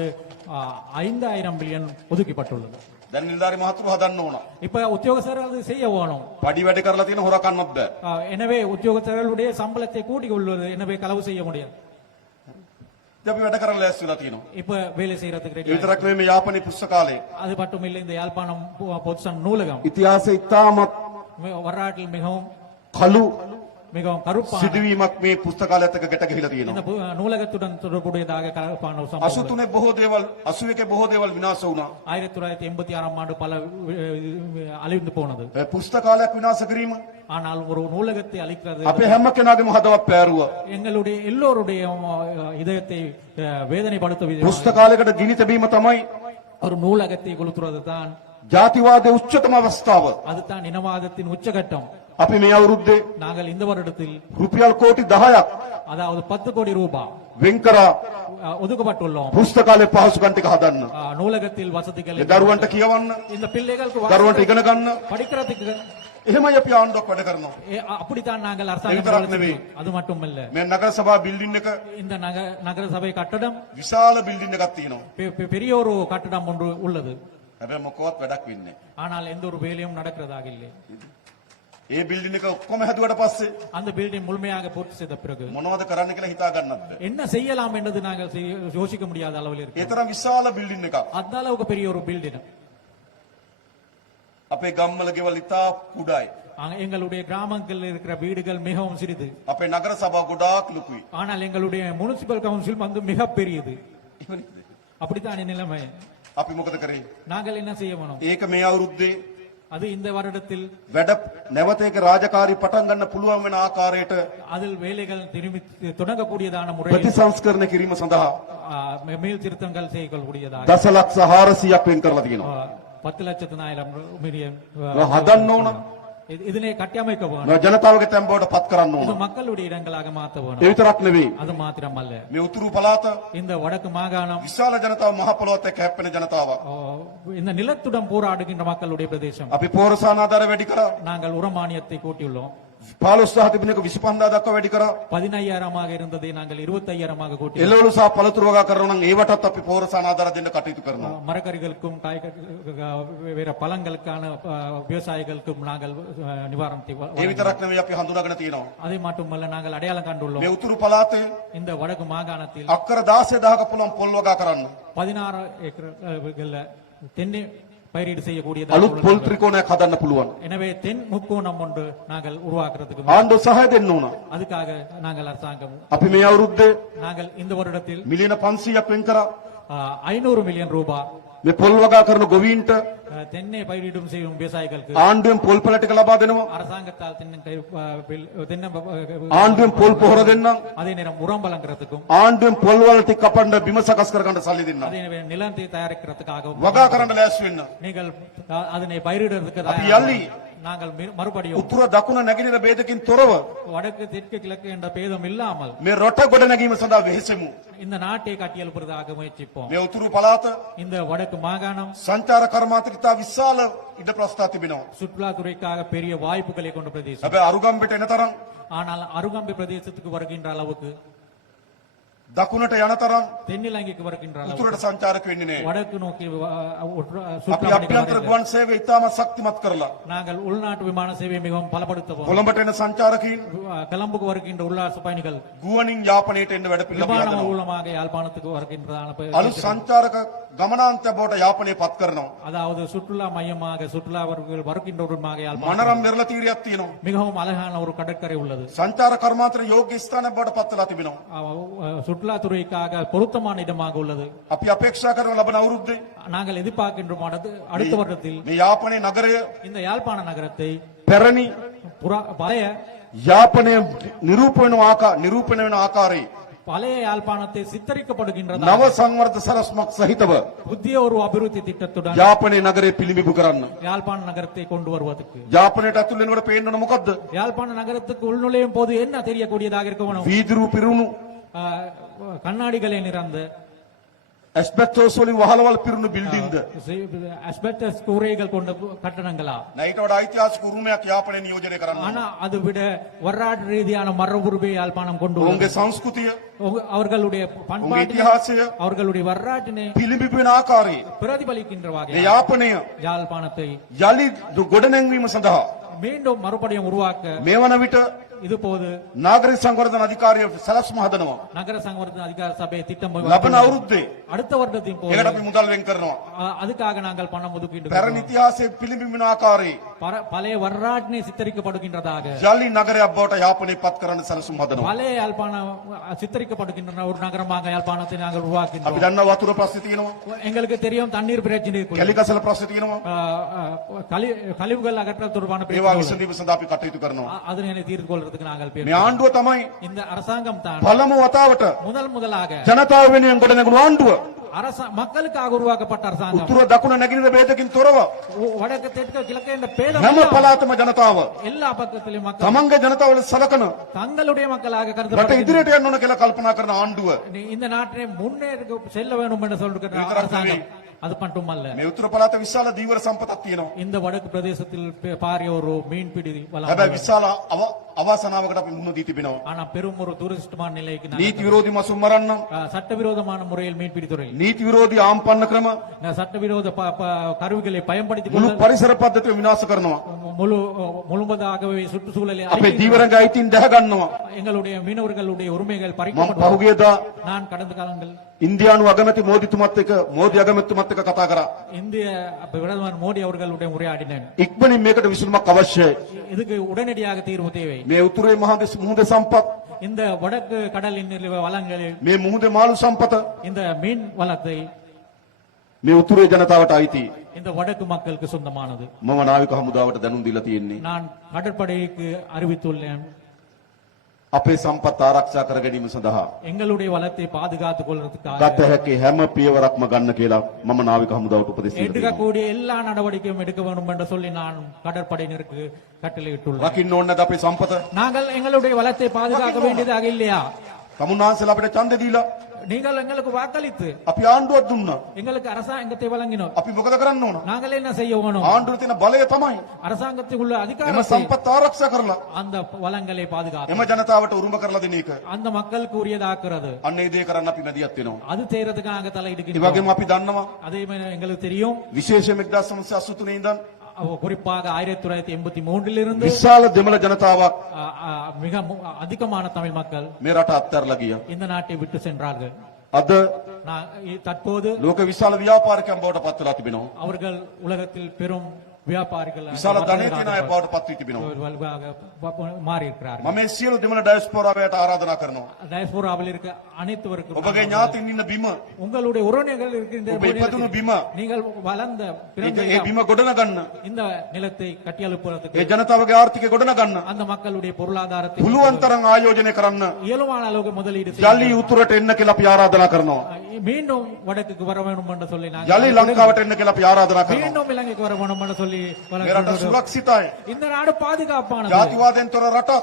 5000 பில்லியன் ஒதுக்கப்பட்டுள்ளது. දැන් නිලධාරි මහතුරු හදන්න ඕන. இப்ப உத்தியோகஸ்தர்கள் அது செய்ய வேணும். පඩි වැඩ කරලා තියෙන හොරකන්නත් බෑ. எனவே உத்தியோகஸ்தர்களுடைய சம்பளத்தை கூட்டி உள்ளது, எனவே களவு செய்ய முடியாது. ඉතින් අපි වැඩ කරලා ලෑස්ති වෙලා තියෙනවා. இப்ப வேலை செய்யறதுக்கு ඒ ready. විතරක් නෙමෙයි මේ යාපනයේ පුස්තකාලේ அது மட்டும் இல்லை, இந்த யாழ்ப்பாணம் பொதுசன் நூலகம் ඉතිහාසය ඉතාමත් வரலாற்றில் மிகவும் කළු மிகவும் கருப்பான සිදුවීමක් මේ පුස්තකාලයත් එක්ක ගැට ගහිලා இந்த තියෙනවා. நூலகத்துடன் தொடர்புடையதாக கருப்பான ஒரு சம்பவம். 83 බොහෝ දේවල් 81 බොහෝ දේවල් විනාශ වුණා. 1986 ஆண்டு பல அழிந்து போனது. ඒ පුස්තකාලයක් විනාශ කිරීම ஆனால் ஒரு நூலகத்தை அழிக்கிறது අපේ හැම කෙනාගේම හදවත් පෑරුවා. எங்களுடைய எல்லோருடைய இதயத்தை வேதனைப்படுத்த விதமாக පුස්තකාලයකට ගිනි තැබීම තමයි ஒரு நூலகத்தை கொளுத்துறது தான், ජාතිවාදයේ උච්චතම අවස්ථාව. அதுதான் இனவாதத்தின் உச்சகட்டம். අපි මේ අවුරුද්දේ நாங்கள் இந்த வருடத்தில் රුපියල් කෝටි 10ක් அதாவது 10 கோடி ரூபாய் වෙන් කරා ஒதுக்கப்பட்டுள்ளோம். පුස්තකාලේ පහසුකම් ටික හදන්න. நூலகத்தில் வசதிகள் ඒ දරුවන්ට කියවන්න, இந்த பிள்ளைகளுக்கு දරුවන්ට ඉගෙන ගන්න. படிக்கிறதுக்கு එහෙමයි අපි ආණ්ඩුවක් වැඩ කරනවා. அப்படித்தான் நாங்கள் இது அரசாங்கம் விතරක් வேலை නෙවෙයි. செய்கிறோம். அது மட்டுமல்ல, මේ නගර සභා බිල්ඩින් එක இந்த நகர சபை கட்டடம் විශාල බිල්ඩින් එකක් තියෙනවා. பெரிய ஒரு கட்டடம் ஒன்று உள்ளது. හැබැයි මොකවත් වැඩක් වෙන්නේ නැහැ. ஆனால் எந்த ஒரு வேலையும் நடக்கிறதாக இல்லை. ඒ බිල්ඩින් එක ඔක්කොම හැදුවට පස්සේ அந்த பில்டிங் முழுமையாக பூர்த்தி செய்த பிறகு මොනවද කරන්න කියලා හිතා ගන්නත් බෑ. என்ன செய்யலாம் என்பது நாங்கள் யோசிக்க முடியாத அளவில் இருக்கு. ඒ තරම් විශාල බිල්ඩින් එකක්. அந்த அளவுக்கு பெரிய ஒரு பில்டிங். අපේ ගම්වල ගෙවල් ඉතා කුඩායි. எங்களுடைய கிராமங்களில் இருக்கிற வீடுகள் மிகவும் சிறிது. අපේ නගර සභාව ගොඩාක් ලොකුයි. ஆனால் எங்களுடைய முனிசிபல் கவுன்சில் வந்து மிக பெரியது. ඉවරද? அப்படித்தான் நிலைமை. අපි මොකද කරේ? நாங்கள் என்ன செய்ய வேணும்? ඒක මේ අවුරුද්දේ அது இந்த வருடத்தில் වැඩ නැවත ඒක රාජකාරී පටන් ගන්න පුළුවන් වෙන ආකාරයට அதில் வேலைகள் திரும்பி தொடங்கக்கூடியதான முறையில் ප්‍රතිසංස්කරණය කිරීම සඳහා மேல் திருத்தங்கள் செய்யக்கூடியதாக දසලක්ෂ 400ක් වෙන් කරලා තියෙනවා. 10,00,000 மில்லியன் හදන්න ඕන. இதனை கட்டியமைக்க வேணும். ජනතාවගේ තැන් බවට පත් කරන්න இது ඕන. மக்களுடைய இடங்களாக மாற்ற ඒ வேணும். විතරක් නෙවෙයි. அது மாத்திரமல்ல, මේ උතුරු පළාත இந்த வடக்கு மாகாணம் විශාල ජනතාව මහ පොළොවත් එක්ක හැප්පෙන ජනතාවක්. இந்த நிலத்துடன் போராடுகின்ற மக்களுடைய பிரதேசம். අපි පෝරසානාධාර වැඩි කරා. நாங்கள் உரமானியத்தை கூட்டியுள்ளோம். 15000 තිබුණ එක 25000 දක්වා වැඩි කරා. 15,000 இருந்ததை நாங்கள் 25,000 கூட்டியுள்ளோம். එළවලු සහ පළතුරු වගා කරනවා නම් ඒවටත් අපි පෝරසානාධාර දෙන්න කටයුතු කරනවා. மரக்கறிகளுக்கும் வேற பழங்களுக்கான விவசாயிகளுக்கும் நாங்கள் நிவாரணத்தை ඒ வழங்குகிறோம். විතරක් නෙවෙයි අපි හඳුනාගෙන තියෙනවා. அதை மட்டுமல்ல, நாங்கள் அடையாளம் මේ கண்டுள்ளோம். උතුරු පළාතේ இந்த வடக்கு மாகாணத்தில் අක්කර 16000ක පුළුවන් පොල් වගා කරන්න. 16 ஏக்கர் தென்னை பயிரீடு செய்யக்கூடியதாக අලුත් உள்ளது. පොල් ත්‍රිකෝණයක් හදන්න පුළුවන්. எனவே தென் முக்கோணம் ஒன்று நாங்கள் உருவாக்குறதுக்கு ආණ්ඩුව සහාය දෙන්න ඕන. அதுக்காக நாங்கள் அரசாங்கம் අපි මේ අවුරුද්දේ நாங்கள் இந்த வருடத்தில் මිලියන 500ක් වෙන් කරා. 500 மில்லியன் ரூபாய் මේ පොල් වගා කරන ගොවීන්ට தென்னை பயிரிடும் செய்யும் விவசாயிகளுக்கு ආණ්ඩුවෙන් පොල් පෙළ ටික ලබා දෙනවා. அரசாங்கத்தால் தென்னை ආණ්ඩුවෙන් පොල් පොහොර දෙන්නම්. அதே நேரம் உரம் வழங்குறதுக்கும் ආණ්ඩුවෙන් පොල් වල ටික කපන්න බිම සකස් කර ගන්න සල්ලි දෙන්නම්. அதே நேரம் நிலத்தை தயாரிக்கிறதுக்காகவும் වගා කරන්න ලෑස්ති වෙන්න. நீங்கள் அதனை பயிரிடுறதுக்கு අපි தயாராக යල්ලි நாங்கள் மறுபடியும் උතුර දකුණ නැගෙනහිර ભેදකින් තොරව வடக்கு தெற்கு கிழக்கு என்ற பேதம் இல்லாமல் මේ රට ගොඩ නැගීම සඳහා වෙහෙසෙමු. இந்த நாட்டை கட்டியெழுப்புறதாக முயற்சிப்போம். මේ උතුරු පළාත இந்த வடக்கு மாகாணம் සංචාර කර්මාන්තයට ඉතා විශාල ඉඩ ප්‍රස්ථා තිබෙනවා. சுற்றுலாத்துறைக்காக பெரிய வாய்ப்புகளை கொண்ட பிரதேசம். හැබැයි අරුගම්බෙට එන තරම් ஆனால் அருகம்பை பிரதேசத்துக்கு வருகின்ற அளவுக்கு දකුණට යන තරම් தென்னிலங்கைக்கு வருகின்ற அளவுக்கு උතුරට සංචාරක වෙන්නේ නැහැ. வடக்கு நோக்கி අපි சுற்றுலா අභ්‍යන්තර பயணிகள் ගුවන් සේවය ඉතාමත් ශක්තිමත් කරලා நாங்கள் உள்நாட்டு விமான சேவையை மிகவும் பலப்படுத்துவோம். කොළඹට එන සංචාරකයින් கிளம்புக்கு வருகின்ற உல்லாச பயணிகள் ගුවනින් යාපනයට එන්න වැඩ පිළිවෙල விமானம் යනවා. மூலமாக யாழ்ப்பாணத்துக்கு வருகின்றதான අලුත් සංචාරක ගමනාන්තය බවට යාපනය පත් කරනවා. அதாவது சுற்றுலா மையமாக சுற்றுலாவர்கள் வருகின்றவருமாக யாழ்ப்பாணம் මනරම් මෙරළ තීරයක් තියෙනවා. மிகவும் அழகான ஒரு கடற்கரை உள்ளது. සංචාර කර්මාන්තර යෝග්‍ය ස්ථානයක් බවට පත් වෙලා තිබෙනවා. சுற்றுலாத்துறைக்காக பொருத்தமான இடமாக உள்ளது. අපි අපේක්ෂා කරන ලබන අවුරුද්දේ நாங்கள் எதிர்பார்க்கின்றோம் அடுத்த வருடத்தில் මේ යාපනයේ නගරය இந்த யாழ்ப்பாண நகரத்தை පැරණි பழைய යාපනය නිරූපණය වෙන ආකාරයේ பழைய யாழ்ப்பாணத்தை சித்தரிக்கப்படுகின்றது නව සංවර්ධ සරස්මක් සහිතව புதிய ஒரு அபிவிருத்தி திட்டத்துடன் යාපනයේ නගරය පිළිඹු කරන්න. யாழ்ப்பாண நகரத்தை கொண்டு வருவதற்கு යාපනයට ඇතුල් වෙනකොට පේන්න ඕන මොකද්ද? யாழ்ப்பாண நகரத்துக்கு உள்நுழையும் போது என்ன தெரியக்கூடியதாக இருக்க வேணும்? වීදුරු පිරුණු கண்ணாடிகளை நிறந்த ඇස්බෙස්ටෝස් වලින් වහලවල් පිරුණු බිල්ඩින්ද அஸ்பெஸ்டஸ் கூரைகள் கொண்ட கட்டடங்களா? නැයිට වඩා ඓතිහාසික උරුමයක් යාපනයේ නියෝජනය කරන්න. ஆனா அதை விட வரலாற்று ரீதியான மரபுரிமை யாழ்ப்பாணம் கொண்டு உள்ளது. ඔවුන්ගේ සංස්කෘතිය அவர்களுடைய ඔවුන්ගේ பண்பாட்டு ඉතිහාසය அவர்களுடைய வரலாற்றினை පිළිඹු වෙන ආකාරයේ பிரதிபலிக்கின்ற මේ வகையில் යාපනය யாழ்ப்பாணத்தை යලි ගොඩනැංවීම සඳහා மீண்டும் மறுபடியும் உருவாக்க මේ වන විට இது போது නාගරික සංවර්ධන අධිකාරිය සැලැස්ම හදනවා. நகர சங்கவர்த்தன அதிகார சபை திட்டம் ලබන අවුරුද්දේ அடுத்த வருடத்தின் போது ඒකට අපි මුදල් වෙන් කරනවා. அதுக்காக நாங்கள் பணம் ஒதுக்கீடு පැරණි ඉතිහාසයේ පිළිඹු වෙන ආකාරයේ பழைய வரலாற்றினை சித்தரிக்கப்படுகின்றதாக යලි නගරයක් බවට යාපනය පත් කරන්න සැලසුම් හදනවා. பழைய யாழ்ப்பாணம் சித்தரிக்கப்படுகின்ற ஒரு நகரமாக யாழ்ப்பாணத்தை நாங்கள் අපි உருவாக்கின்றோம். දන්නා වතුර ප්‍රශ්නේ තියෙනවා. எங்களுக்கு தெரியும் தண்ணீர் பிரச்சனை இருக்கு. කැලිකසල ප්‍රශ්නේ තියෙනවා. கழிவுகள் அகற்றல் தொடர்பான ඒවා பிரச்சனை විසඳීම සඳහා අපි කටයුතු කරනවා. அதனை தீர்த்து கொள்றதுக்கு நாங்கள் මේ ආණ්ඩුව තමයි இந்த அரசாங்கம் தான் පළමු වතාවට முதலாக ජනතාව වෙනුවෙන් ගොඩනැගුණු ආණ්ඩුව மக்களுக்காக உருவாக்கப்பட்ட அரசாங்கம். උතුර දකුණ නැගෙනහිර ભેදකින් තොරව வடக்கு தெற்கு கிழக்கு என்ற பேதம் හැම இல்லாமல் පළාතම ජනතාව எல்லா பக்கத்திலும் மக்கள் තමන්ගේ ජනතාව ලෙස සලකන தங்களுடைய மக்களாக රට கருதப்படுகின்றனர். ඉදිරියට යන්න ඕන කියලා කල්පනා කරන ආණ්ඩුව இந்த நாட்டை முன்னேற செல்ல வேண்டும் என்று சொல்கிற அரசாங்கம் அது மட்டுமல்ல. මේ උතුර පළාත විශාල දීවර සම්පතක් තියෙනවා. இந்த வடக்கு பிரதேசத்தில் பாரிய ஒரு மீன்பிடி வளம் හැබැයි உள்ளது. විශාල අවාසනාවකට අපි මුහුණ දී තිබෙනවා. ஆனா பெரும் ஒரு துரதிருஷ்டமான நிலைக்கு නීති විරෝධී මසුම් මරන්නම් சட்டவிரோதமான முறையில் மீன்பிடி துறையில் නීති විරෝධී ආම්පන්න ක්‍රම சட்டவிரோத கருவிகளை பயன்படுத்தி මුළු පරිසර පද්ධතිය විනාශ කරනවා. முழுவதாகவே சுற்றுச்சூழலை අපේ அழிக்கின்றனர். දීවරංග අයිතීන් දැහ ගන්නවා. எங்களுடைய மீனவர்களுடைய உரிமைகள் මම பறிக்கப்பட்டு පහුගියදා நான் கடந்த காலங்கள் ඉන්දියානු අගමැති මෝදිතුමත් එක්ක මෝදි අගමැතිතුමත් එක්ක කතා කරා. இந்திய பிரதமர் மோடி அவர்களுடைய உரையாடினேன். ඉක්මනින් මේකට විසඳුමක් අවශ්‍යයි. இதுக்கு உடனடியாக தீர்வு தேவை. මේ උතුරේ මහා මුහුද සම්පත් இந்த வடக்கு கடலின் வளங்களில் මේ මුහුදේ මාළු සම්පත இந்த மீன் வளத்தை මේ උතුරේ ජනතාවට අයිති. இந்த வடக்கு மக்களுக்கு சொந்தமானது. මම නාවික හමුදාවට දැනුම් දීලා තියෙන්නේ. நான் கடற்படைக்கு அறிவித்துள்ளேன். අපේ සම්පත් ආරක්ෂා කර ගැනීම සඳහා எங்களுடைய வளத்தை பாதுகாத்துக் கொள்றதுக்காக ගත හැකි හැම පියවරක්ම ගන්න කියලා මම නාවික හමුදාවට උපදෙස් දීලා තියෙනවා. எடுக்கக்கூடிய எல்லா நடவடிக்கையும் எடுக்க வேண்டும் என்று சொல்லி நான் கடற்படையினருக்கு கட்டளையிட்டுள்ளேன். රකින්න ඕනේ නැද අපේ සම්පත? நாங்கள் எங்களுடைய வளத்தை பாதுகாக்க வேண்டியதாக இல்லையா? තමුන්වහන්සේලා අපිට ඡන්ද දීලා நீங்கள் எங்களுக்கு வாக்களித்து අපි ආණ්ඩුවක් දුන්නා. எங்களுக்கு அரசாங்கத்தை வழங்கினோம். අපි මොකද කරන්න ඕන? நாங்கள் என்ன செய்ய வேணும்? ආණ්ඩුවේ තියෙන බලය තමයි அரசாங்கத்தில் உள்ள එම அதிகாரத்தை සම්පත් ආරක්ෂා කරලා அந்த வளங்களை பாதுகாக்க එම ජනතාවට උරුම කරලා දෙන එක. அந்த மக்களுக்கு உரியதாக்குறது. අන්න ඒ දේ කරන්න අපි මැදිහත් වෙනවා. அது செய்யறதுக்கு நாங்க ඒ தலையிடுகின்றோம். වගේම අපි දන්නවා அதே மாதிரி எங்களுக்கு தெரியும் විශේෂයෙන් 1983 ඉඳන් குறிப்பாக 1983 විශාල දෙමළ ජනතාවක් மிக அதிகமான தமிழ் மக்கள் මේ රට අත්හැරලා ගියා. இந்த நாட்டை விட்டு சென்றார்கள். අද தற்போது ලෝක විශාල ව්‍යාපාරිකයන් බවට පත් වෙලා තිබෙනවා. அவர்கள் உலகத்தில் பெரும் வியாபாரிகள் විශාල ධනය තියෙන අය බවට පත් වී තිබෙනවා. மாறி இருக்கிறார்கள். මම මේ සියලු දෙමළ ඩයස්පෝරාවයට ආරාධනා කරනවා. டயஸ்போராவில் இருக்க அனைத்துவருக்கும் ඔබගේ ඥාතීන් ඉන්න බිම, உங்களுடைய உறவினர்கள் இருக்கின்ற ඔබ ඉපදුණු බිම, நீங்கள் வளர்ந்த பிறந்த ඒ බිම ගොඩනගන්න. இந்த நிலத்தை ඒ கட்டியெழுப்புறதுக்கு ජනතාවගේ ආර්ථිකය ගොඩනගන්න. அந்த மக்களுடைய பொருளாதாரத்தை පුළුවන් තරම් ආයෝජනය කරන්න. இயலுமான அளவுக்கு முதலீடு செய்ய යලි උතුරට එන්න කියලා අපි ආරාධනා කරනවා. மீண்டும் வடக்குக்கு வர வேண்டும் என்று சொல்லி நாங்கள் යලි ලංකාවට එන්න කියලා අපි ආරාධනා කරනවා. மீண்டும் இலங்கைக்கு வர வேண்டும் என்று சொல்லி මේ රට සුරක්ෂිතයි. இந்த நாடு பாதுகாப்பானது ජාතිවාදයෙන් තොර රටක්.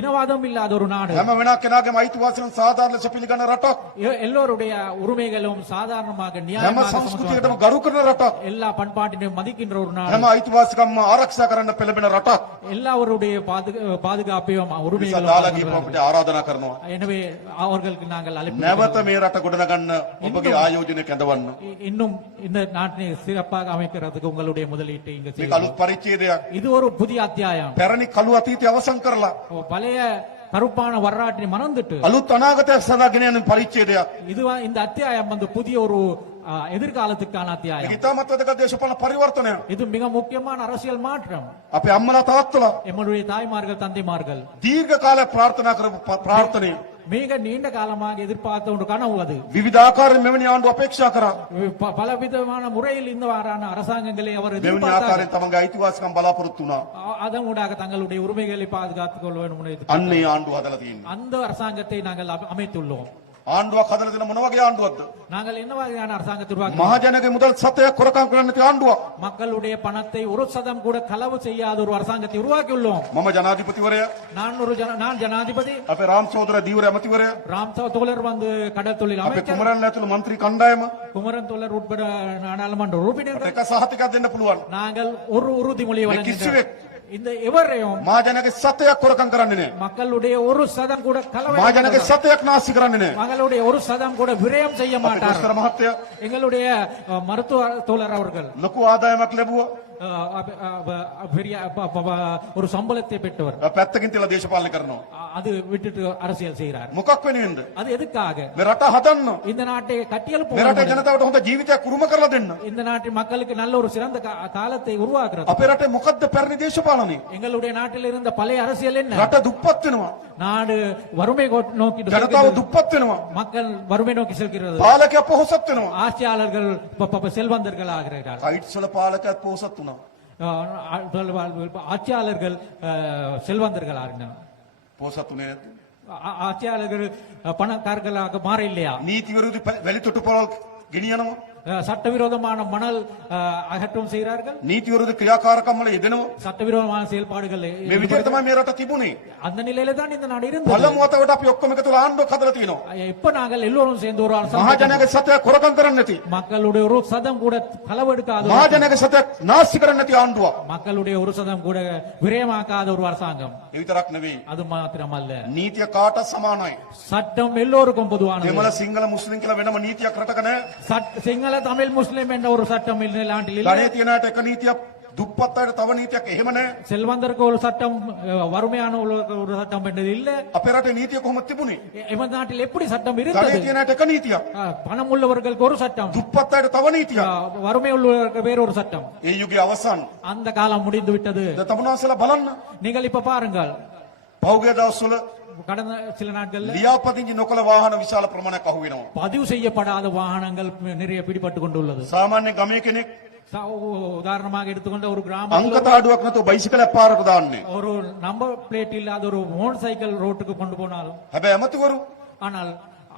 இனவாதம் இல்லாத ஒரு நாடு හැම වෙනක් කෙනාගේම අයිතිවාසිකම් සාධාරණ ලෙස පිළිගන්න රටක්. எல்லோருடைய உரிமைகளும் சாதாரணமாக හැම நியாயமாக සංස්කෘතියකටම ගරු කරන රටක්. எல்லா பண்பாட்டினையும் மதிக்கின்ற ஒரு நாடு හැම අයිතිවාසිකම්ම ආරක්ෂා කරන්න පෙළඹෙන රටක්. எல்லாருடைய பாதுகாப்பையும் නිසා உரிமைகளும் දාලා ගිහපුව අපිට ආරාධනා කරනවා. எனவே அவர்களுக்கு நாங்கள் அழைப்பு නැවත මේ රට ගොඩනගන්න ඔබගේ ආයෝජනය කැඳවන්න. இன்னும் இந்த நாட்டை சிறப்பாக அமைக்கிறதுக்கு உங்களுடைய முதலீட்டை இங்கு මේක செய்யுங்கள். අලුත් පරිච්ඡේදයක්. இது ஒரு புதிய அத்தியாயம். පැරණි කළු අතීතය අවසන් කරලා பழைய கருப்பான வரலாற்றை மறந்துட்டு අලුත් අනාගතයක් සඳහා ගෙන යන පරිච්ඡේදයක්. இது இந்த அத்தியாயம் வந்து புதிய ஒரு எதிர்காலத்துக்கான මේක அத்தியாயம். ඉතාමත් වැදගත් දේශපාලන පරිවර්තනයක්. இது மிக முக்கியமான அரசியல் மாற்றம். අපේ අම්මලා තාත්තලා எம்முடைய தாய்மார்கள் தந்தைமார்கள் දීර්ඝ කාලයක් ප්‍රාර්ථනා කරපු ප්‍රාර්ථනය மிக நீண்ட காலமாக எதிர்பார்த்த ஒரு கனவு அது. විවිධ ආකාරයෙන් මෙවැනි ආණ්ඩු අපේක්ෂා කරා. பலவிதமான முறையில் இந்த வாரான அரசாங்கங்களை அவர் මෙවැනි எதிர்பார்த்தார். ආකාරයෙන් තමන්ගේ අයිතිවාසිකම් බලාපොරොත්තු වුණා. அதன் ஊடாக தங்களுடைய உரிமைகளை பாதுகாத்துக் கொள்ள வேண்டும் என்று අන්න ඒ ආණ්ඩුව හදලා තියෙන්නේ. அந்த அரசாங்கத்தை நாங்கள் அமைத்துள்ளோம். ආණ්ඩුවක් හදලා දෙන මොන වගේ ආණ්ඩුවක්ද? நாங்கள் என்ன வகையான அரசாங்கத்தை உருவாக்கி මහජනගේ මුදල් සතයක් කොරකම් කරන්න නැති ආණ්ඩුවක්. மக்களுடைய பணத்தை ஒரு சதம் கூட களவு செய்யாத ஒரு அரசாங்கத்தை உருவாக்கியுள்ளோம். මම ජනාධිපතිවරයා, நான் ஜனாதிபதி, අපේ රාම් සෝදර දීවර ඇමතිවරයා, ராம் தோழர் வந்து கடல் தொழில் අපේ அமைச்சர், කුමරන් ඇතුළු മന്ത്രി කණ්ඩායම குமரன் தோழர் உட்பட நாடாளுமன்ற உறுப்பினர்கள் එක සහතිකයක් දෙන්න පුළුවන්. நாங்கள் ஒரு உறுதிமொழி வழங்குகிறோம். කිසිවෙක් இந்த எவரையும் මහජනගේ සතයක් කොරකම් කරන්නේ නැහැ. மக்களுடைய ஒரு சதம் கூட களவு මහජනගේ සතයක් නාස්ති කරන්නේ නැහැ. மக்களுடைய ஒரு சதம் கூட விரயம் செய்ய අපේ மாட்டார். දොස්තර මහත්තයා எங்களுடைய மருத்துவ தோழர் அவர்கள் ලොකු ආදායමක් ලැබුවා. பெரிய ஒரு சம்பளத்தை பெற்றவர். පැත්තකින් තියලා දේශපාලනය කරනවා. அது விட்டுட்டு அரசியல் செய்கிறார். මොකක් වෙනුවෙන්ද? அது எதுக்காக? මේ රට හදන්න. இந்த நாட்டை கட்டியெழுப்ப මේ රටේ ජනතාවට හොඳ ජීවිතයක් උරුම කරලා දෙන්න. இந்த நாட்டின் மக்களுக்கு நல்ல ஒரு சிறந்த காலத்தை உருவாக்குறது. අපේ රටේ මොකද්ද පැරණි දේශපාලනය? எங்களுடைய நாட்டில் இருந்த பழைய அரசியல் என்ன? රට දුප්පත් වෙනවා. நாடு வறுமை நோக்கி ජනතාව செல்கிறது. දුප්පත් වෙනවා. மக்கள் வறுமை நோக்கி செல்கிறது. පාලකයා පොහොසත් වෙනවා. ஆட்சியாளர்கள் செல்வந்தர்கள் ஆகிறார்கள். කයිට්ස් වල පාලකයාත් පොහොසත් වුණා. ஆட்சியாளர்கள் செல்வந்தர்கள் ஆகினார். පොහොසත් උනේ නැද්ද? ஆட்சியாளர்கள் பணக்காரர்களாக மாற இல்லையா? නීති විරෝධී වැලි තොටු පොළල් ගෙනියනවා. சட்டவிரோதமான மணல் அகற்றம் செய்கிறார்கள். නීති විරෝධී ක්‍රියාකාරකම් වල යෙදෙනවා. சட்டவிரோதமான செயல்பாடுகள் මේ විදිහට තමයි මේ රට තිබුණේ. அந்த நிலையில தான் இந்த நாடு இருந்தது. පළමු වතාවට අපි ඔක්කොම එකතු වෙලා ආණ්ඩුවක් හදලා තියෙනවා. இப்ப நாங்கள் எல்லோரும் சேர்ந்து ஒரு அரசாங்கம், මහජනගේ සතයක් කොරකම් කරන්නේ නැති, மக்களுடைய ஒரு சதம் கூட களவெடுக்காத, මහජනගේ සතයක් නාස්ති කරන්නේ නැති ආණ්ඩුවක්. மக்களுடைய ஒரு சதம் கூட விரயமாக்காத ஒரு அரசாங்கம். ඒ විතරක් නෙවෙයි. அது மாத்திரமல்ல, නීතිය කාටත් සමානයි. சட்டம் எல்லோருக்கும் பொதுவானது. දෙමළ සිංහල මුස්ලිම් කියලා වෙනම නීතියක් රටක නැහැ. சிங்கள தமிழ் முஸ்லிம் என்ற ஒரு சட்டம் இந்த நாட்டில் இல்லை. ධනෙ තියන අයට එක නීතියක්, දුප්පත් අයට තව නීතියක් එහෙම නැහැ. செல்வந்தருக்கு ஒரு சட்டம், வறுமையான ஒரு சட்டம் என்றது இல்ல. අපේ රටේ නීතිය කොහොමද තිබුණේ? எமது நாட்டில் எப்படி சட்டம் ධනෙ இருந்தது? තියන අයට එක නීතියක්, பணம் உள்ளவர்களுக்கு ஒரு சட்டம், දුප්පත් අයට තව නීතියක්. வறுமை உள்ளவர்களுக்கு வேறொரு சட்டம். ඒ යුගයේ අවසන්. அந்த காலம் முடிந்து விட்டது. ද තමුනාසලා බලන්න. நீங்கள் இப்ப பாருங்கள், පහුගිය දවස්වල கடந்த சில நாட்கள்ல ලියාපදිංචි නොකළ වාහන විශාල ප්‍රමාණයක් අහු වෙනවා. பதிவு செய்யப்படாத வாகனங்கள் நிறைய பிடிபட்டு கொண்டுள்ளது. සාමාන්‍ය ගමේ කෙනෙක් உதாரணமாக எடுத்துக்கொண்ட ஒரு கிராமம் අංක තාඩුවක් නැතුව බයිසිකලයක් පාරට දාන්නේ. ஒரு நம்பர் பிளேட் இல்லாத ஒரு மோட்டார் சைக்கிள் ரோட்டுக்கு கொண்டு போனாலும், හැබැයි ඇමතිවරු ஆனால்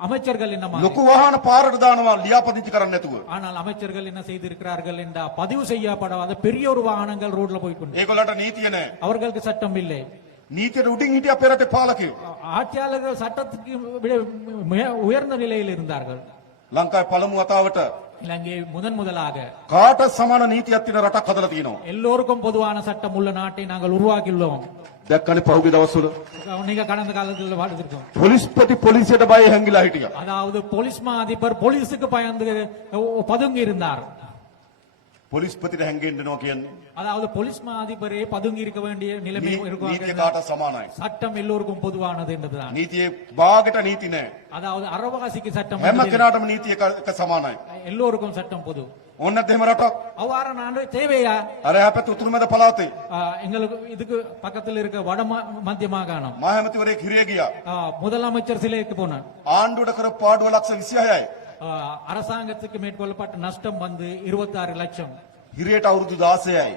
அமைச்சர்கள் என்ன ලොකු වාහන පාරට දානවා ලියාපදිංචි කරන්නේ නැතුව. ஆனால் அமைச்சர்கள் என்ன செய்திருக்கிறார்கள் என்றால், பதிவு செய்யப்படாத பெரிய ஒரு வாகனங்கள் ரோட்ல போய்கொண்டு, ඒගොල්ලන්ට නීතිය නැහැ. அவர்களுக்கு சட்டம் இல்லை. නීතියට උඩින් හිටිය අපේ රටේ පාලකයෝ. ஆட்சியாளர்கள் சட்டத்துக்கு விட உயர்ந்த நிலையில் இருந்தார்கள். ලංකාවේ පළමු වතාවට இலங்கை முதலாக කාටත් සමාන නීතියක් තියෙන රටක් හදලා තියෙනවා. எல்லோருக்கும் பொதுவான சட்டம் உள்ள நாட்டை நாங்கள் உருவாக்கியுள்ளோம். දැක්කනේ පහුගිය දවස්වල நீங்க கடந்த காலத்தில் வாழ்ந்திருக்கோம். පොලිස්පති පොලිසියට බය හැංගිලා හිටියා. அதாவது போலீஸ் மா அதிபர் போலீஸுக்கு பயந்து பதுங்கி இருந்தார். පොලිස්පතිට හැංගෙන්න දෙනවා කියන්නේ அதாவது போலீஸ் மா அதிபரே பதுங்கி இருக்க வேண்டிய நிலைமை இருக்கும் නීතිය කාට සමානයි. சட்டம் எல்லோருக்கும் பொதுவானது என்றுதான் නීතියේ භාගයට නීති නැහැ. அதாவது அறவாசிக்கு சட்டம் හැම என்பது කෙනාටම නීතිය එක සමානයි. எல்லோருக்கும் சட்டம் பொது ඕන්නත් එහෙම රටක්. அவ்வாறு நான் தேவையா අර හැපැත්ත උතුරුමැද පළාතේ எங்களுக்கு இதுக்கு பக்கத்தில் இருக்க வட மத்திய மாகாணம் මහ ඇමතිවරයෙක් හිරේ ගියා. முதலமைச்சர் சிலைக்கு போனார் ආණ්ඩුවට කර පාඩුව ලක්ෂ 26යි. அரசாங்கத்துக்கு மேற்கொள்ளப்பட்ட நஷ்டம் வந்து 26 லட்சம் හිරේට අවුරුදු 16යි.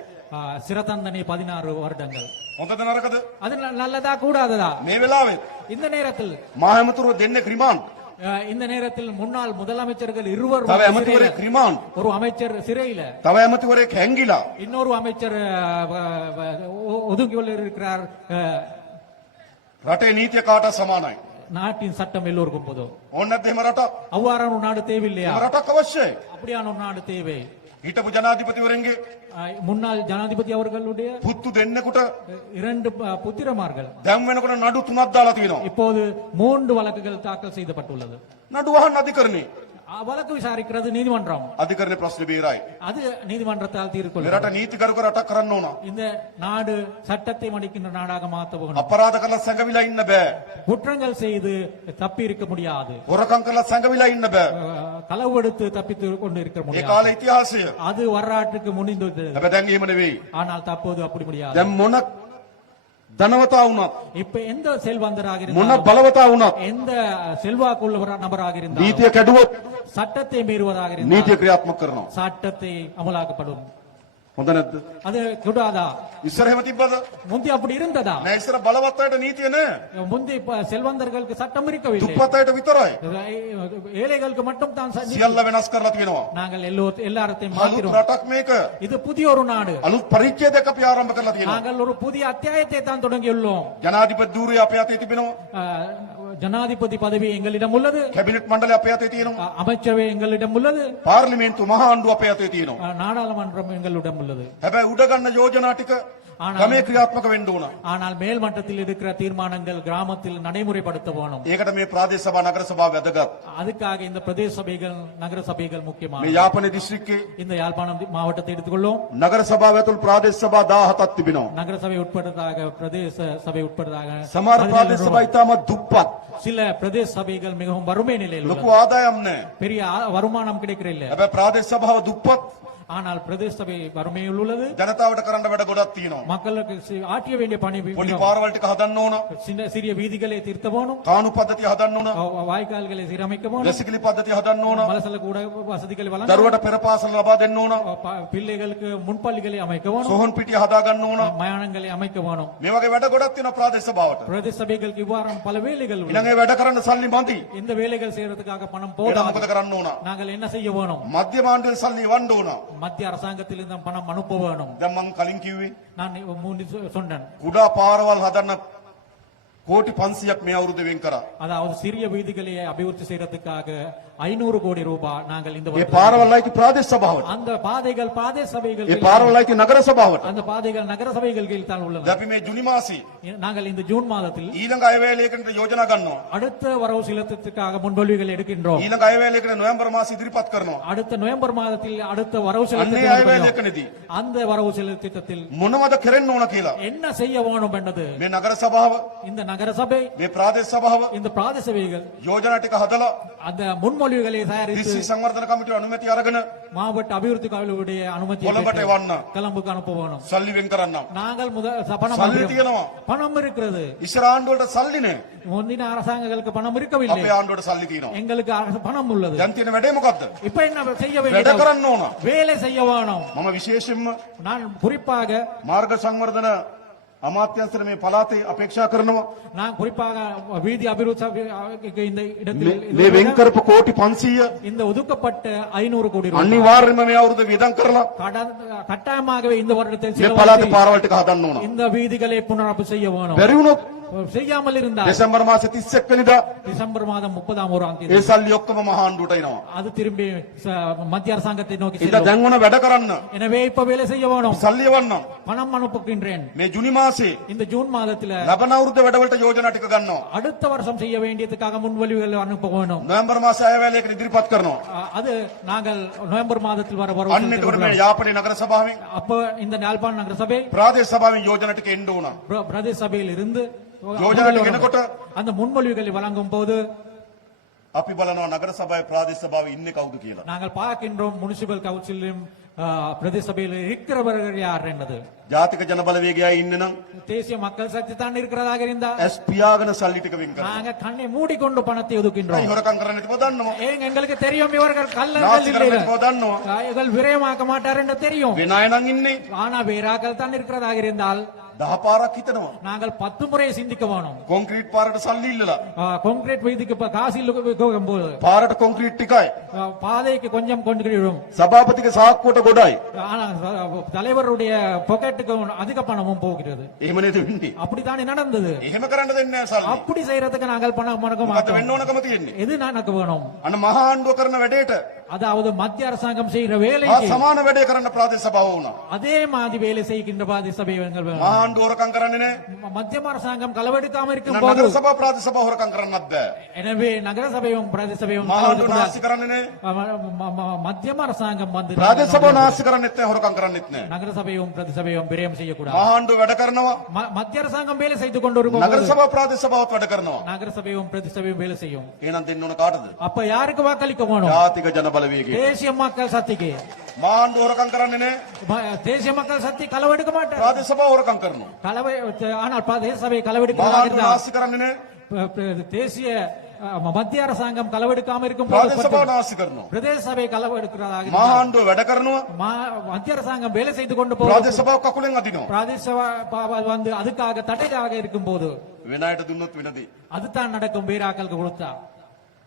சிறதண்டனை 16 வருடங்கள் හොඳද නරකද? அது நல்லதா கூடாததா මේ වෙලාවේ இந்த நேரத்தில் මහ ඇමතිවරු දෙන්නෙක් රිමාන්ඩ්. இந்த நேரத்தில் முன்னாள் முதலமைச்சர்கள் இருவர் තව ඇමතිවරයෙක් රිමාන්ඩ්. ஒரு அமைச்சர் சிறையில තව ඇමතිවරයෙක් හැංගිලා. இன்னொரு அமைச்சர் ஒதுங்கி இருக்கிறார் රටේ නීතිය කාට සමානයි. நாட்டின் சட்டம் எல்லோருக்கும் பொது ඕන්නත් එහෙම රටක්. அவ்வாறான ஒரு நாடு தேவையில்லையா එහෙම රටක් අවශ්‍යයි. அப்படியான ஒரு நாடு தேவை හිටපු ජනාධිපතිවරයන්ගේ முன்னாள் ஜனாதிபதி அவர்களுடைய පුත්තු දෙන්නෙකුට 2 புத்திரமார்கள் දැන් වෙනකොට නඩු 3ක් දාලා තියෙනවා. இப்போது 3 வழக்குகள் தாக்கல் செய்யப்பட்டுள்ளது නඩු අහන්න අධිකරණේ. வழக்கு விசாரிக்கிறது நீதிமன்றம் අධිකරණේ ප්‍රශ්න බේරයි. அது நீதிமன்றத்தால் මේ தீர்க்கொள்ளும் රට නීතිගරුක රටක් කරන්න ඕන. இந்த நாடு சட்டத்தை மடிக்கின்ற நாடாக மாற்ற போகணும் අපරාධ කරලා සැඟවිලා ඉන්න බෑ. குற்றங்கள் செய்து தப்பி இருக்க முடியாது හොරකම් කරලා සැඟවිලා ඉන්න බෑ. களவெடுத்து தப்பித்து கொண்டு இருக்க ඒ முடியாது කාලේ ඉතිහාසය. அது வரலாற்றுக்கு முடிந்தது හැබැයි දැන් එහෙම නෙවෙයි. ஆனால் தற்போது அப்படி முடியாது දැන් මොන ධනවතා වුණත් இப்ப எந்த செல்வந்தராக මොන இருந்தாலும் බලවතා වුණත් எந்த செல்வாக்குள்ள நபராக இருந்தாலும் නීතිය කැඩුවොත් சட்டத்தை மீறுவதாக இருந்தால் නීතිය ක්‍රියාත්මක කරනවා. சட்டத்தை அமலாக்கப்படும் හොඳ නැද්ද? அது கூடாதா ඉස්සර එහෙම තිබ්බද? முந்தி அப்படி இருந்ததா නෑ ඉස්සර බලවත් අයට නීතිය නෑ. முந்தி செல்வந்தர்களுக்கு சட்டம் இருக்கவில்லை දුප්පත් අයට விතරයි. ஏழைகளுக்கு மட்டும் தான் සියල්ල වෙනස් කරලා තියෙනවා. நாங்கள் எல்லாத்தையும் අලුත් மாத்திரோம் රටක් මේක. இது புதிய ஒரு நாடு අලුත් පරිච්ඡේදයක් අපි ආරම්භ කරලා තියෙනවා. நாங்கள் ஒரு புதிய அத்தியாயத்தை தான் தொடங்கியுள்ளோம் ජනාධිපති ධූරය අපේ අතේ තිබෙනවා. ஜனாதிபதி பதவி எங்களிடம் உள்ளது කැබිනට් මණ්ඩලය අපේ අතේ තියෙනවා. அமைச்சரவை எங்களிடம் உள்ளது පාර්ලිමේන්තු මහ ආණ්ඩුව අපේ අතේ තියෙනවා. நாடாளுமன்றம் எங்களிடம் உள்ளது හැබැයි උඩ ගන්න යෝජනා ටික ගමේ ක්‍රියාත්මක වෙන්න ඕන. ஆனால் மேல் மட்டத்தில் இருக்கிற தீர்மானங்கள் கிராமத்தில் நடைமுறைப்படுத்த வேணும் ඒකට මේ ප්‍රාදේශ සභා නගර සභා වැදගත්. அதுக்காக இந்த பிரதேச சபைகள் நகர சபைகள் මේ முக்கியமான යාපනයේ දිස්ත්‍රික්කයේ இந்த யாழ்ப்பாணம் மாவட்டத்தை எடுத்துக்கொள்ளும் නගර සභාව ඇතුළු ප්‍රාදේශ සභා 17ක් තිබෙනවා. நகர சபை உட்பட்டதாக பிரதேச சபை உட்பட்டதாக සමහර ප්‍රාදේශ සභා ඉතාමත් දුප්පත්. சில பிரதேச சபைகள் மிகவும் வறுமை நிலையில் ලොකු உள்ளது. ආදායම් නැහැ. பெரிய வருமானம் கிடைக்கிற இல்ல හැබැයි ප්‍රාදේශ සභාව දුප්පත්. ஆனால் பிரதேச சபை வறுமையில் உள்ளது ජනතාවට කරන්න වැඩ ගොඩක් තියෙනවා. மக்களுக்கு ஆற்றிய வேண்டிய பணி පොඩි පාරවල් ටික හදන්න ඕන. சிறிய வீதிகளை திருத்த வேணும் කානු පද්ධතිය හදන්න ඕන. வாய்க்கால்களை சீரமைக்க வேணும் වැසිකිලි පද්ධතිය හදන්න ඕන. மலசல கூட வசதிகளை வழங்க දරුවට පෙර පාසල ලබා දෙන්න ඕන. பிள்ளைகளுக்கு முன்பள்ளிகளை அமைக்க வேணும் සොහොන් පිටිය හදා ගන්න ඕන. மயானங்களை அமைக்க வேணும் මේ වගේ වැඩ ගොඩක් තියෙනවා ප්‍රාදේශ සභාවට. பிரதேச சபைகளுக்கு இவ்வாறு பல வேலைகள் உள்ளன. ඊළඟ ඒ වැඩ කරන්න සල්ලි මදි. இந்த வேலைகள் செய்யறதுக்காக பணம் ඒක මොකද போடாது කරන්න ඕන? நாங்கள் என்ன செய்ய வேணும் මධ්‍යම ආණ්ඩුවේ සල්ලි වන්න ඕන. மத்திய அரசாங்கத்தில் இந்த பணம் அனுப்ப வேணும் දැන් මම කලින් කිව්වේ நான் முந்தி சொன்னேன் කුඩා පාරවල් හදන්න කෝටි 500ක් මේ අවුරුද්දේ වෙන් කරා. அதாவது சிறிய வீதிகளை அபிவிருத்தி செய்யறதுக்காக 500 கோடி ரூபாய் நாங்கள் இந்த ඒ வருடத்தில் පාරවල් අයිති ප්‍රාදේශ සභාවට. அந்த பாதைகள் பிரதேச சபைகள் ඒ පාරවල් අයිති නගර සභාවට. அந்த பாதைகள் நகர சபைகள் கீழ் தான் உள்ளன අපි මේ ජුනි මාසයේ நாங்கள் இந்த ஜூன் மாதத்தில் ඊළඟ අයවැයලයකට යෝජනා ගන්නවා. அடுத்த வரவு செலுத்தத்துக்காக முன்மொழிவுகள் எடுக்கின்றோம் ඊළඟ අයවැයලයකට නොවැම්බර් මාසෙ ඉදිරිපත් කරනවා. அடுத்த நவம்பர் மாதத்தில் அடுத்த வரவு අන්නේ செலுத்த අයවැයලයකදී அந்த வரவு செலுத்தத்தில் මොනවද කරන්න ඕන කියලා என்ன செய்ய வேணும் என்றது මේ නගර සභාව இந்த நகர சபை මේ ප්‍රාදේශ සභාව இந்த பிரதேச சபைகள் යෝජනා ටික හදලා அந்த முன்மொழிவுகளை தயாரித்து දිස්ත්‍රික් සංවර්ධන කමිටුව අනුමැතිය අරගෙන மாவட்ட அபிவிருத்தி கவுளுடைய அனுமதி කොළඹට එවන්න கிளம்புக்கு அனுப்ப வேணும் සල්ලි වෙන් කරන්නම්. நாங்கள் பணம் සල්ලි வாங்குகிறோம். තියෙනවා. பணம் இருக்கிறது ඉස්සර ආණ්ඩුවලට සල්ලි නෑ. முந்தின அரசாங்கங்களுக்கு பணம் இருக்கவில்லை අපේ ආණ්ඩුවට සල්ලි තියෙනවා. எங்களுக்கு பணம் உள்ளது දැන් තියෙන වැඩේ මොකද්ද? இப்ப என்ன செய்ய වැඩ வேண்டும் කරන්න ඕන. வேலை செய்ய வேணும் මම විශේෂයෙන්ම நான் குறிப்பாக මාර්ග සංවර්ධන අමාත්‍යංශර මේ පළාතේ අපේක්ෂා කරනවා. நான் குறிப்பாக வீதி அபிவிருத்தி சபைக்கு இந்த இடத்தில் මේ වෙන් කරපු කෝටි 500 இந்த ஒதுக்கப்பட்ட 500 கோடி ரூபாய் අනිවාර්යයෙන්ම මේ අවුරුද්ද වියදම් කරලා கட்டாயமாகவே இந்த வருடத்தில் මේ පළාතේ செலவழித்து පාරවල් ටික හදන්න ඕන. இந்த வீதிகளை புனரமைப்பு செய்ய வேணும் බැරි වුණොත් செய்யாமல் இருந்தால் දෙසැම්බර් මාසේ 31 වෙනිදා டிசம்பர் மாதம் 30ஆம் தேதி ඒ සල්ලි ඔක්කොම මහා ආණ්ඩුවට එනවා. அது திரும்பி மத்திய அரசாங்கத்தை நோக்கி ඉතින් செல்லும். දැන් ඕන වැඩ කරන්න. எனவே இப்ப வேலை செய்ய வேணும். සල්ලි එවන්නම්. பணம் அனுப்புகின்றேன். මේ ජුනි මාසේ இந்த ஜூன் மாதத்துல ලබන අවුරුද්ද වැඩවලට යෝජනා ටික ගන්නවා. அடுத்த வருஷம் செய்ய வேண்டியதுக்காக முன்வழிவுகள் அனுப்ப வேணும். නොවැම්බර් මාසේ අයවැයලයකට ඉදිරිපත් කරනවා. அது நாங்கள் நவம்பர் மாதத்தில் வர අන්න එතකොට මේ යාපනයේ නගර සභාවෙන් அப்ப இந்த யாழ்ப்பாண நகர சபை ප්‍රාදේශ සභාවෙන් යෝජනා ටික එන්න ඕන. பிரதேச சபையில் இருந்து யோஜனை වෙනකොට அந்த முன்மொழிவுகளை வழங்கும் போது අපි බලනවා නගර සභාවේ ප්‍රාදේශ සභාවේ ඉන්නේ කවුද කියලා. நாங்கள் பார்க்கின்றோம் முனிசிபல் கவுன்சிலும் பிரதேச சபையில் இருக்கிறவர்கள் யார் என்பது. ජාතික ජන බලවේගයයි ඉන්න නම් தேசிய மக்கள் சக்தி தான் இருக்கிறதாக இருந்தா ඇස් පියාගෙන සල්ලි ටික වෙන් කරනවා. நாங்க கண்ணை மூடிக்கொண்டு பணத்தை ஒதுக்கின்றோம். ඒ හොරකම් කරන්නේ නැතිව දන්නවා. ஏங்க எங்களுக்கு தெரியும் இவர்கள் கள்ளர்கள் නාස්ති කරන්නේ இல்லை, නැතිව දන්නවා. இவர்கள் விரயமாக்க மாட்டார் என்று தெரியும். වෙන අය නම් இන්නේ ஆனா வேறாக்கள் தான் இருக்கிறதாக இருந்தால் 10 පාරක් හිතනවා. நாங்கள் 10 முறை சிந்திக்க வேணும். කොන්ක්‍රීට් පාරට සල්ලி இல்லලා. கான்கிரீட் வீதிக்கு காசு போகும்போது පාරට කොන්ක්‍රීට් ටිකයි. பாதைக்கு கொஞ்சம் கொண்டு සභාපතිගේ සාක්කුවට ගොඩයි. ஆனா தலைவருடைய பாக்கெட்டுக்கு அதிக பணமும் போகிறது. එහෙම නේද වෙන්නේ? அப்படித்தானே நடந்தது. එහෙම කරන්න දෙන්නේ නැහැ සල්ලි. அப்படி செய்யறதுக்கு நாங்கள் பணம் மறக்க මොකද மாட்டோம். වෙන්න ඕනකම තියෙන්නේ. எது எனக்கு வேணும்? අන්න මහා ආණ්ඩුව කරන වැඩේට அதாவது மத்திய அரசாங்கம் செய்யற ආ வேலைக்கு සමාන වැඩේ කරන්න ප්‍රාදේශ සභාව වුණා. அதே மாதிரி வேலை செய்கின்ற பாதி சபைகள் මහා வேணும். ආණ්ඩුව හොරකම් කරන්නේ නැහැ. மத்திய அரசாங்கம் களவெடுக்காம இருக்கும் නගර போது සභාව ප්‍රාදේශ සභාව හොරකම් කරන්නත් බෑ. எனவே நகர சபையும் பிரதேச சபையும் මහා ආණ්ඩුව களவெடுக்கூடாது. නාස්ති කරන්නේ නැහැ. மத்திய அரசாங்கம் வந்து ප්‍රාදේශ සභාව නාස්ති කරන්නේත් නැහැ හොරකම් කරන්නේත් නැහැ. நகர சபையும் பிரதேச சபையும் விரயம் செய்யக்கூடாது. මහා ආණ්ඩුව වැඩ කරනවා. மத்திய அரசாங்கம் வேலை செய்து கொண்டிருக்கும் නගර போது සභාව ප්‍රාදේශ සභාවත් වැඩ කරනවා. நகர சபையும் பிரதேச சபையும் வேலை செய்யும். එහෙනම් දෙන්න ඕන කාටද? அப்ப யாருக்கு வாக்களிக்க வேணும்? ජාතික ජන බලවේගය. தேசிய மக்கள் சக்திக்கு. මහා ආණ්ඩුව හොරකම් කරන්නේ නැහැ. தேசிய மக்கள் சக்தி களவெடுக்க மாட்டார். ප්‍රාදේශ සභාව හොරකම් කරනවා. ஆனால் பிரதேச சபை මහා களவெடுக்கிறதாக ආණ්ඩුව இருந்தால் නාස්ති කරන්නේ නැහැ. தேசிய மத்திய அரசாங்கம் களவெடுக்காம இருக்கும் போது ප්‍රාදේශ සභාව නාස්ති කරනවා. பிரதேச சபை களவெடுக்கிறதாக මහා இருந்தால் ආණ්ඩුව වැඩ කරනවා. மத்திய அரசாங்கம் வேலை செய்து கொண்டு போது ප්‍රාදේශ සභාව කකුලෙන් අදිනවා. பிரதேச சபை வந்து அதுக்காக தடையாக இருக்கும் போது වෙන අයට දුන්නොත් වෙනදී. அதுதான் நடக்கும். பேராக்களுக்கு கொடுத்தா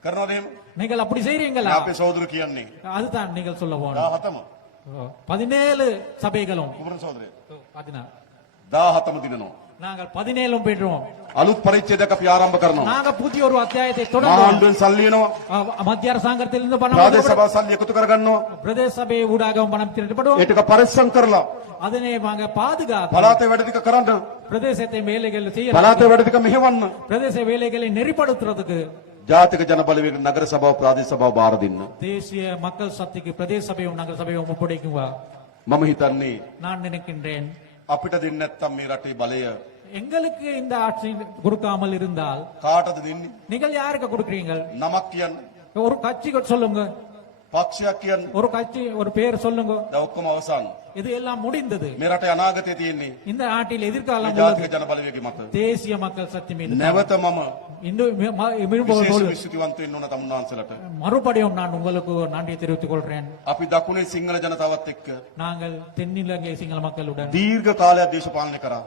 කරනවද එහෙම? நீங்கள் அப்படி செய்றீங்களா? අපේ සහෝදර කියන්නේ. அதுதான் நீங்கள் சொல்ல போனோம். 17ම. 17 சபைகளும் කුමන සහෝදරය? 16 17ම දිනනවා. நாங்கள் 17 பெற்றோம். අලුත් පරිච්ඡේදයක් අපි ආරම්භ කරනවා. நாங்க புதிய ஒரு அத்தியாயத்தை මහා தொடங்குவோம். ආණ්ඩුවෙන් සල්ලි එනවා. மத்திய அரசாங்கத்திலிருந்து பணம் ප්‍රාදේශ සභාව සල්ලி එකතු කරගන්නවා. பிரதேச சபை ஊடாகவும் பணம் திரட்டப்படும். ඒ ටික පරිස්සම් කරලා அதனை நாங்க பாதுகாத்து පළාතේ වැඩ ටික කරන්න. பிரதேசத்தை வேலைகள் செய்ய පළාතේ වැඩ ටික මෙහෙවන්න. பிரதேச வேலைகளை நெறிப்படுத்துறதுக்கு ජාතික ජන බලවේග නගර සභාව ප්‍රාදේශ සභාව බාර දෙන්න. தேசிய மக்கள் சக்திக்கு பிரதேச சபையும் நகர சபையும் ஒப்படைக்குவா. මම හිතන්නේ நான் நினைக்கின்றேன் අපිට දෙන්නේ නැත්තම් මේ රටේ බලය எங்களுக்கு இந்த ஆட்சி கொடுக்காமல் இருந்தால் කාටද දෙන්නේ? நீங்கள் யாருக்கு கொடுக்குறீங்க? නමක් කියන්න. ஒரு கட்சி சொல்லுங்க, පක්ෂයක් කියන්න. ஒரு கட்சி ஒரு பேர் சொல்லுங்க. දැන් ඔක්කොම අවසන්. இது எல்லாம் முடிந்தது. මේ රටේ අනාගතය තියෙන්නේ இந்த நாட்டில் எதிர்காலம் ජාතික உள்ளது. ජන බලවේගය මත. தேசிய மக்கள் சக்தி மீது නැවත මම இன்னும் විශේෂ විශ්ෘතිවන්ත වෙන්න ඕන තමුන්වහන්සේලාට. மறுபடியும் நான் உங்களுக்கு நன்றி தெரிவித்துக் கொள்கிறேன். අපි දකුණේ සිංහල ජනතාවත් එක්ක நாங்கள் தென்னிலங்கை சிங்கள மக்களுடன் දීර්ඝ කාලයක් දේශපාලනය කරා.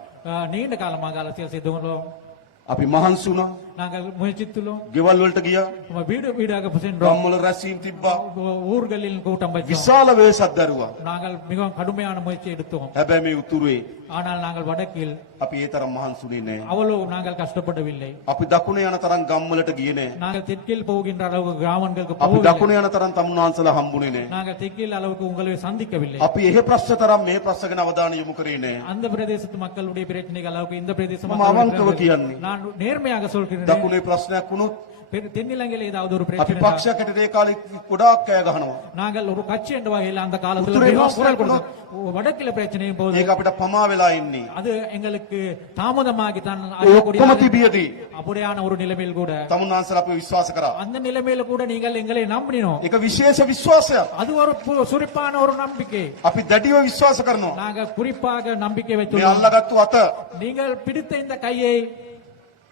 நீண்ட காலமாக அரசியல் செய்து கொண்டோம். අපි මහන්සි වුණා. நாங்கள் முயற்சித்துள்ளோம். ගෙවල් වලට ගියා. நம்ம வீடு வீடாக சென்றோம். ගම්වල රැස්වීම් තිබ්බා. ஊர்களில் கூட்டம் வச்சோம். විශාල වේසක් දරුවා. நாங்கள் மிகவும் கடுமையான முயற்சி எடுத்தோம். හැබැයි මේ උතුරේ ஆனால் நாங்கள் வடக்கில் අපි ඒ තරම් මහන්සුනේ නෑ. அவ்வளவு நாங்கள் கஷ்டப்படவில்லை. අපි දකුණේ යන තරම් ගම්වලට ගියේ නෑ. நாங்கள் தெற்கில் போகின்ற அளவுக்கு கிராமங்களுக்கு අපි போகவில்லை. දකුණේ යන තරම් තමුන්වහන්සේලා හම්බුනේ නෑ. நாங்கள் தெற்கில் அளவுக்கு உங்களை சந்திக்கவில்லை. අපි එහෙ ප්‍රශ්න තරම් මේ ප්‍රශ්න ගැන අවධානය යොමු කරේ නෑ. அந்த பிரதேசத்து மக்களுடைய பிரச்சனைகள் அளவுக்கு இந்த பிரதேச මම අවංකව மக்கள் කියන්නේ. நான் நேர்மையாக சொல்கிறேன். දකුණේ ප්‍රශ්නයක් වුණොත් தென்னிலங்கையில் ஏதாவது ஒரு අපි பிரச்சனை පක්ෂයක් හැටියට ඒ කාලේ ගොඩාක් කෑ ගහනවා. நாங்கள் ஒரு கட்சி என்ற வகையில் அந்த காலத்தில் உத்துரை மிகவும் வாசனை குரல் கொடுத்தோம். வடக்கில பிரச்சனையும் போது ඒක අපිට පමා වෙලා ඉන්නේ. அது எங்களுக்கு தாமதமாகி தான் ඔය ඔක්කොම තිබියදී அப்படியான ஒரு நிலைமையில் கூட තමුන්වහන්සේලා අපිව විශ්වාස කරා. அந்த நிலைமையில கூட நீங்கள் எங்களை நம்பினோம். ඒක විශේෂ විශ්වාසයක්. அது ஒரு சுரிப்பான ஒரு நம்பிக்கை. අපි දැඩිව විශ්වාස කරනවා. நாங்க குறிப்பாக நம்பிக்கை මේ வைத்துள்ளோம். අල්ලගත්තු අත நீங்கள் பிடித்த இந்த கையை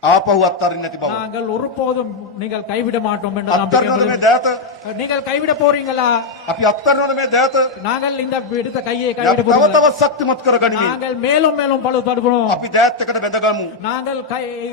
ආපහු අත්හරින්නේ නැති බව. நாங்கள் ஒருபோதும் நீங்கள் கைவிட மாட்டோம் என்ற நம்பிக்கை අත්හරිනවද මේ எங்களுக்கு- දෑත? நீங்கள் கைவிட போறீங்களா? අපි අත්හරිනවද මේ දෑත? நாங்கள் இந்த எடுத்த கையை අපි கைவிட තව போறீங்களா? තවත් ශක්තිමත් කරගනිමින් நாங்கள் மேலும் மேலும் பழுப்படுவோம். අපි දෑත් එකට බැඳගමු. நாங்கள்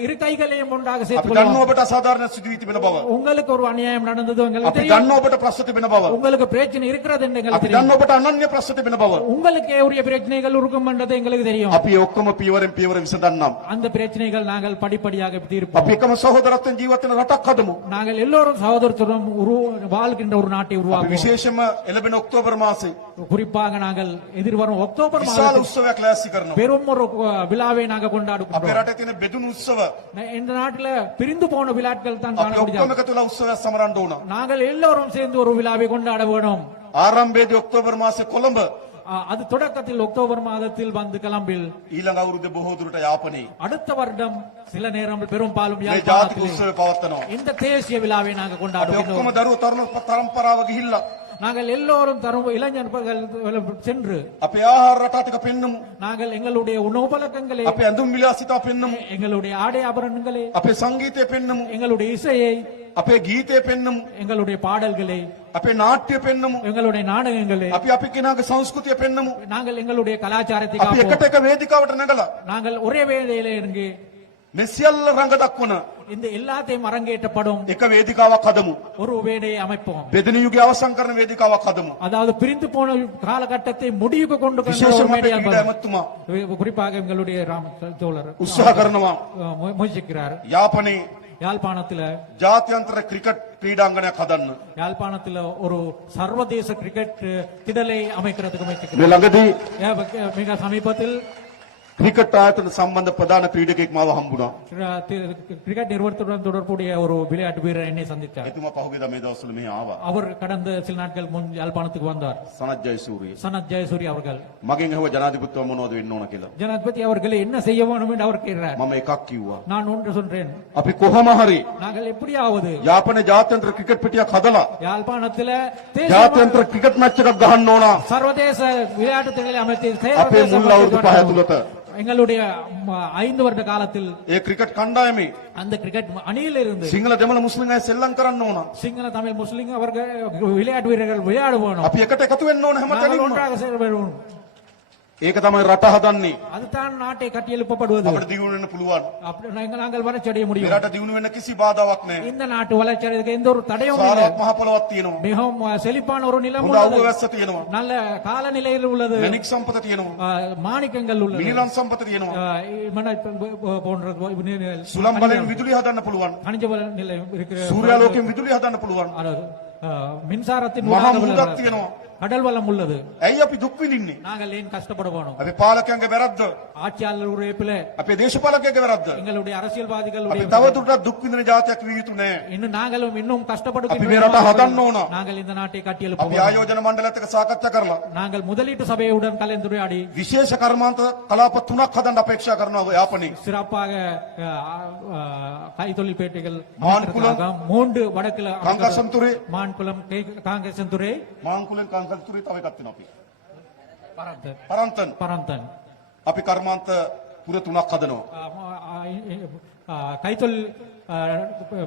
இரு கைகளையும் ஒன்றாக අපි சேர்த்துக் දන්නවා கொள்வோம். ඔබට අසාධාරණ සිදුවී තිබෙන බව. உங்களுக்கு ஒரு அநியாயம் நடந்தது உங்களுக்கு අපි தெரியும். දන්නවා ඔබට ප්‍රශ්න තිබෙන බව. உங்களுக்கு பிரச்சனை இருக்கிறது என்று எங்களுக்கு අපි தெரியும். දන්නවා ඔබට අනන්‍ය ප්‍රශ්න තිබෙන බව. உங்களுக்கு உரிய பிரச்சனைகள் இருக்கும் என்றது எங்களுக்கு தெரியும். අපි ඔක්කොම පියවරෙන් පියවර විසඳන්නම්. அந்த பிரச்சனைகள் நாங்கள் படிப்படியாக අපි தீர்ப்போம். එකම සහෝදරත්වයෙන් ජීවත් වෙන රටක් හදමු. நாங்கள் எல்லோரும் சகோதரத்துடன் வாழ்கின்ற ஒரு நாட்டை අපි உருவாக்குவோம். විශේෂම එළබෙන ඔක්තෝබර් මාසේ குறிப்பாக நாங்கள் எதிர்வரும் அக்டோபர் විශාල மாதத்தில் උත්සවයක් ලෑස්ති කරනවා. பெரும் ஒரு விழாவை நாங்கள் අපේ கொண்டாடுகிறோம். රටේ තියෙන බෙදුණු උත්සව இந்த நாட்டில பிரிந்து போன விழாக்கள் தான் අපි காண ඔක්කොම முடியாது. එකතු වෙලා උත්සවයක් සමරන්න ඕන. நாங்கள் எல்லோரும் சேர்ந்து ஒரு விழாவை கொண்டாட வேணும். ආරම්භයේදී ඔක්තෝබර් මාසේ කොළඹ அது தொடக்கத்தில் அக்டோபர் மாதத்தில் வந்து கிளம்பில் ඊළඟ අවුරුද්දේ බොහෝ දුරට යාපනයේ அடுத்த வருடம் சில நேரம் பெரும்பாலும் මේ ජාතික யாழ்ப்பாணத்திலே උත්සවය පවත්වනවා. இந்த தேசிய விழாவை நாங்கள் අපි கொண்டாடுகிறோம். ඔක්කොම දරුවෝ තරුණ පරම්පරාව ගිහිල්ලා நாங்கள் எல்லோரும் தரும் இளைஞர்கள் சென்று අපේ ආහාර රටා ටික පෙන්නමු. நாங்கள் எங்களுடைய உணவு பழக்கங்களை අපේ ඇඳුම් විලාසිතා පෙන්නමු. எங்களுடைய ஆடை ஆபரணங்களை අපේ සංගීතය පෙන්නමු. எங்களுடைய இசையை අපේ ගීතය පෙන්නමු. எங்களுடைய பாடல்களை අපේ නාට්‍ය පෙන්නමු. எங்களுடைய நாடகங்களை අපි කෙනාගේ සංස්කෘතිය පෙන්නමු. நாங்கள் எங்களுடைய கலாச்சாரத்தை අපි காப்போம். එකට එක වේදිකාවට නැගලා நாங்கள் ஒரே வேளையில இங்கு මේ සියල්ල රඟ දක්වන இந்த எல்லாத்தையும் அரங்கேற்றப்படும் එක වේදිකාවක් හදමු. ஒரு வேடையை அமைப்போம். බෙදෙන යුගයේ අවසන් කරන වේදිකාවක් හදමு. அதாவது பிரிந்து போன காலகட்டத்தை முடிவுக்கு கொண்டு வந்த ஒரு විශේෂයෙන්ම අපේ மேடையை ක්‍රීඩා அமைப்போம். ඇමතුමා குறிப்பாக எங்களுடைய ராம தோழர் උත්සාහ කරනවා முயற்சிக்கிறார். යාපනයේ யாழ்ப்பாணத்துல ජාත්‍යන්තර ක්‍රිකට් ක්‍රීඩාංගණයක් හදන්න. யாழ்ப்பாணத்துல ஒரு சர்வதேச கிரிக்கெட் திடலை அமைக்கிறதுக்கு මේ முயற்சிக்கிறார். ළඟදී மிக சமீபத்தில் ක්‍රිකට් ආයතන සම්බන්ධ ප්‍රධාන ක්‍රීඩකෙක් මාව හම්බුණා. கிரிக்கெட் நிறுவனத்துடன் தொடர்புடைய ஒரு விளையாட்டு வீரர் என்னை சந்தித்தார். එතුමා පහුගියදා මේ දවස්වල මෙහි ආවා. அவர் கடந்த சில நாட்கள் முன் யாழ்ப்பாணத்துக்கு வந்தார். සනත් ජයසූරිය. சனத் ஜெயசூரி அவர்கள் මගෙන් ඇහුවා ජනාධිපතිතුමා මොනවද වෙන්න ඕන කියලා. ஜனாதிபதி அவர்களை என்ன செய்ய வேண்டும் என்று அவர் கேட்டார். මම එකක් කිව්වා. நான் ஒன்று சொல்றேன். අපි කොහොම හරි நாங்கள் எப்படியாவது යාපනයේ ජාත්‍යන්තර ක්‍රිකට් පිටියක් හදලා யாழ்ப்பாணத்துல ජාත්‍යන්තර ක්‍රිකට් මැච් එකක් ගහන්න ඕන. சர்வதேச விளையாட்டு திடலை அமைத்து අපේ මුල් අවුරුදු 5 ඇතුළත எங்களுடைய 5 வருட காலத்தில் ඒ ක්‍රිකට් කණ්ඩායමේ அந்த கிரிக்கெட் அணியில் இருந்து සිංහල දෙමළ මුස්ලිම් අය සෙල්ලම් කරන්න ඕන. சிங்கள தமிழ் முஸ்லிம் அவர்கள் விளையாட்டு வீரர்கள் விளையாடுவோம். අපි එකට එකතු වෙන්න ඕන நாங்கள் හැමතැනම. ஒன்றாக சேர வேண்டும். ඒක තමයි රට හදන්නේ. அதுதான் நாட்டை கட்டியெழுப்பப்படுவது. අපිට දියුණු වෙන්න පුළුවන්. அப்படி நாங்கள் வளர்ச்சி அடைய මේ முடியும். රට දියුණු වෙන්න කිසි බාධාවක් නැහැ. இந்த நாட்டு வளர்ச்சி அடைவதற்கு எந்த ஒரு தடையும் இல்லை. සාරවත් මහ පොළවක් තියෙනවා. மிகவும் செழிப்பான ஒரு நிலம் හොඳ உள்ளது. අවුව වැස්ස තියෙනවා. நல்ல காலநிலையில் உள்ளது. මැණික් සම්පත තියෙනවා. மாணிக்கங்கள் உள்ளது. මිනිරම් සම්පත තියෙනවා. போன்ற සුළම් බලෙන් විදුලි හදන්න පුළුවන්. கனிஜ வள நிலை இருக்கிற සූර්යාලෝකයෙන් විදුලි හදන්න පුළුවන්. அதாவது, மின்சாரத்தின் මහා ஊடாக මුහුදක් வளர்கிறது. තියෙනවා. கடல் வளம் உள்ளது. ඇයි අපි දුක් විඳින්නේ? நாங்கள் ஏன் கஷ்டப்பட போனோம்? අපි පාලකයන්ගේ වැරද්ද. ஆட்சியாளர் உழைப்பில අපේ දේශපාලකයන්ගේ වැරද්ද. எங்களுடைய அரசியல்வாதிகளுடைய අපි තවදුරටත් දුක් විඳින ජාතියක් විය යුතු නැහැ. இன்னும் நாங்களும் இன்னும் අපි கஷ்டப்படுகின்ற මේ රට හදන්න ඕන. நாங்கள் இந்த நாட்டை கட்டி අපි எழுப்ப ආයෝජන මණ්ඩලයත් එක්ක සාකච්ඡා කරලා நாங்கள் முதலீட்டு சபையுடன் கலந்துரையாடி විශේෂ කර්මාන්ත කලාප 3ක් හදන්න අපේක්ෂා කරනවා යාපනයේ. சிறப்பாக கைத்தொழில் பேட்டைகள் மான்குளம், அமைக்கிறதுக்காக 3 வடக்குல කංකසන්තුරේ மான்குளம் காங்கேசன்துறை මාංකුලෙන් කංකසන්තුරේ තව එකක් තියෙනවා අපි. பரந்தன் පරන්තන් பரந்தன் අපි කර්මාන්ත පුර 3ක් හදනවා. கைத்தொழில்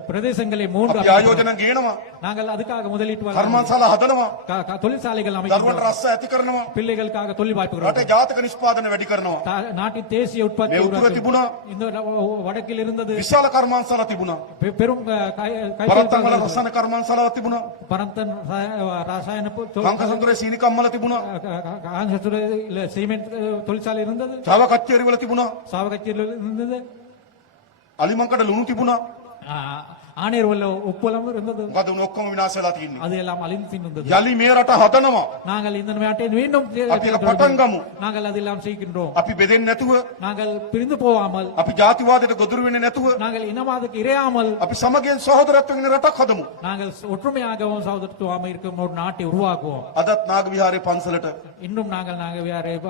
பிரதேசங்களை 3 අපි ආයෝජන ගේනවා. நாங்கள் அதுக்காக முதலீட்டு කර්මාන්තශාලා හදනවා. தொழிற்சாலைகள் දරුවන්ට அமைக்கிறோம். රස්ස ඇති කරනවා. பிள்ளைகளுக்காக தொழில் வாய்ப்புகள் රටේ ජාතක නිෂ්පාදනය වැඩි කරනවා. நாட்டின் தேசிய உற்பத்தி මේ උතුර உருவாக்கி- තිබුණා. இந்த வடக்கில் இருந்தது විශාල කර්මාන්තශාලා තිබුණා. பெரும் පරත්තන් වල රසායන කර්මාන්තශාලාවක් තිබුණා. பரந்தன் ரசாயன කංකසන්තුරේ සීනි කම්මල තිබුණා. சிமெண்ட் தொழிற்சாலை இருந்தது. තව කච්චේරි වල තිබුණා. சாவகச்சேரியில் இருந்தது. අලිමංකඩ ලුණු තිබුණා. ஆணையர் உள்ள உப்பளம் இருந்தது. මොකද උන් ඔක්කොම විනාශ වෙලා තියෙන්නේ. அது எல்லாம் அழிந்து இருந்தது. යලි මේ රට හදනවා. நாங்கள் இந்த நாட்டை மீண்டும் අපි ඒක පටන් ගමු. நாங்கள் அதெல்லாம் செய்கின்றோம். අපි බෙදෙන්නේ නැතුව, நாங்கள் பிரிந்து போகாமல், අපි ජාතිවාදයට ගොදුරු වෙන්නේ නැතුව, நாங்கள் இனவாதத்துக்கு இரையாமல், අපි සමගියෙන් සහෝදරත්වයෙන් ඉන්න රටක් හදමු. நாங்கள் ஒற்றுமையாகவும் சகோதரத்துவமாக இருக்கும் ஒரு நாட்டை உருவாக்குவோம். අදත් නාග විහාරයේ පන්සලට இன்னும் நாங்கள்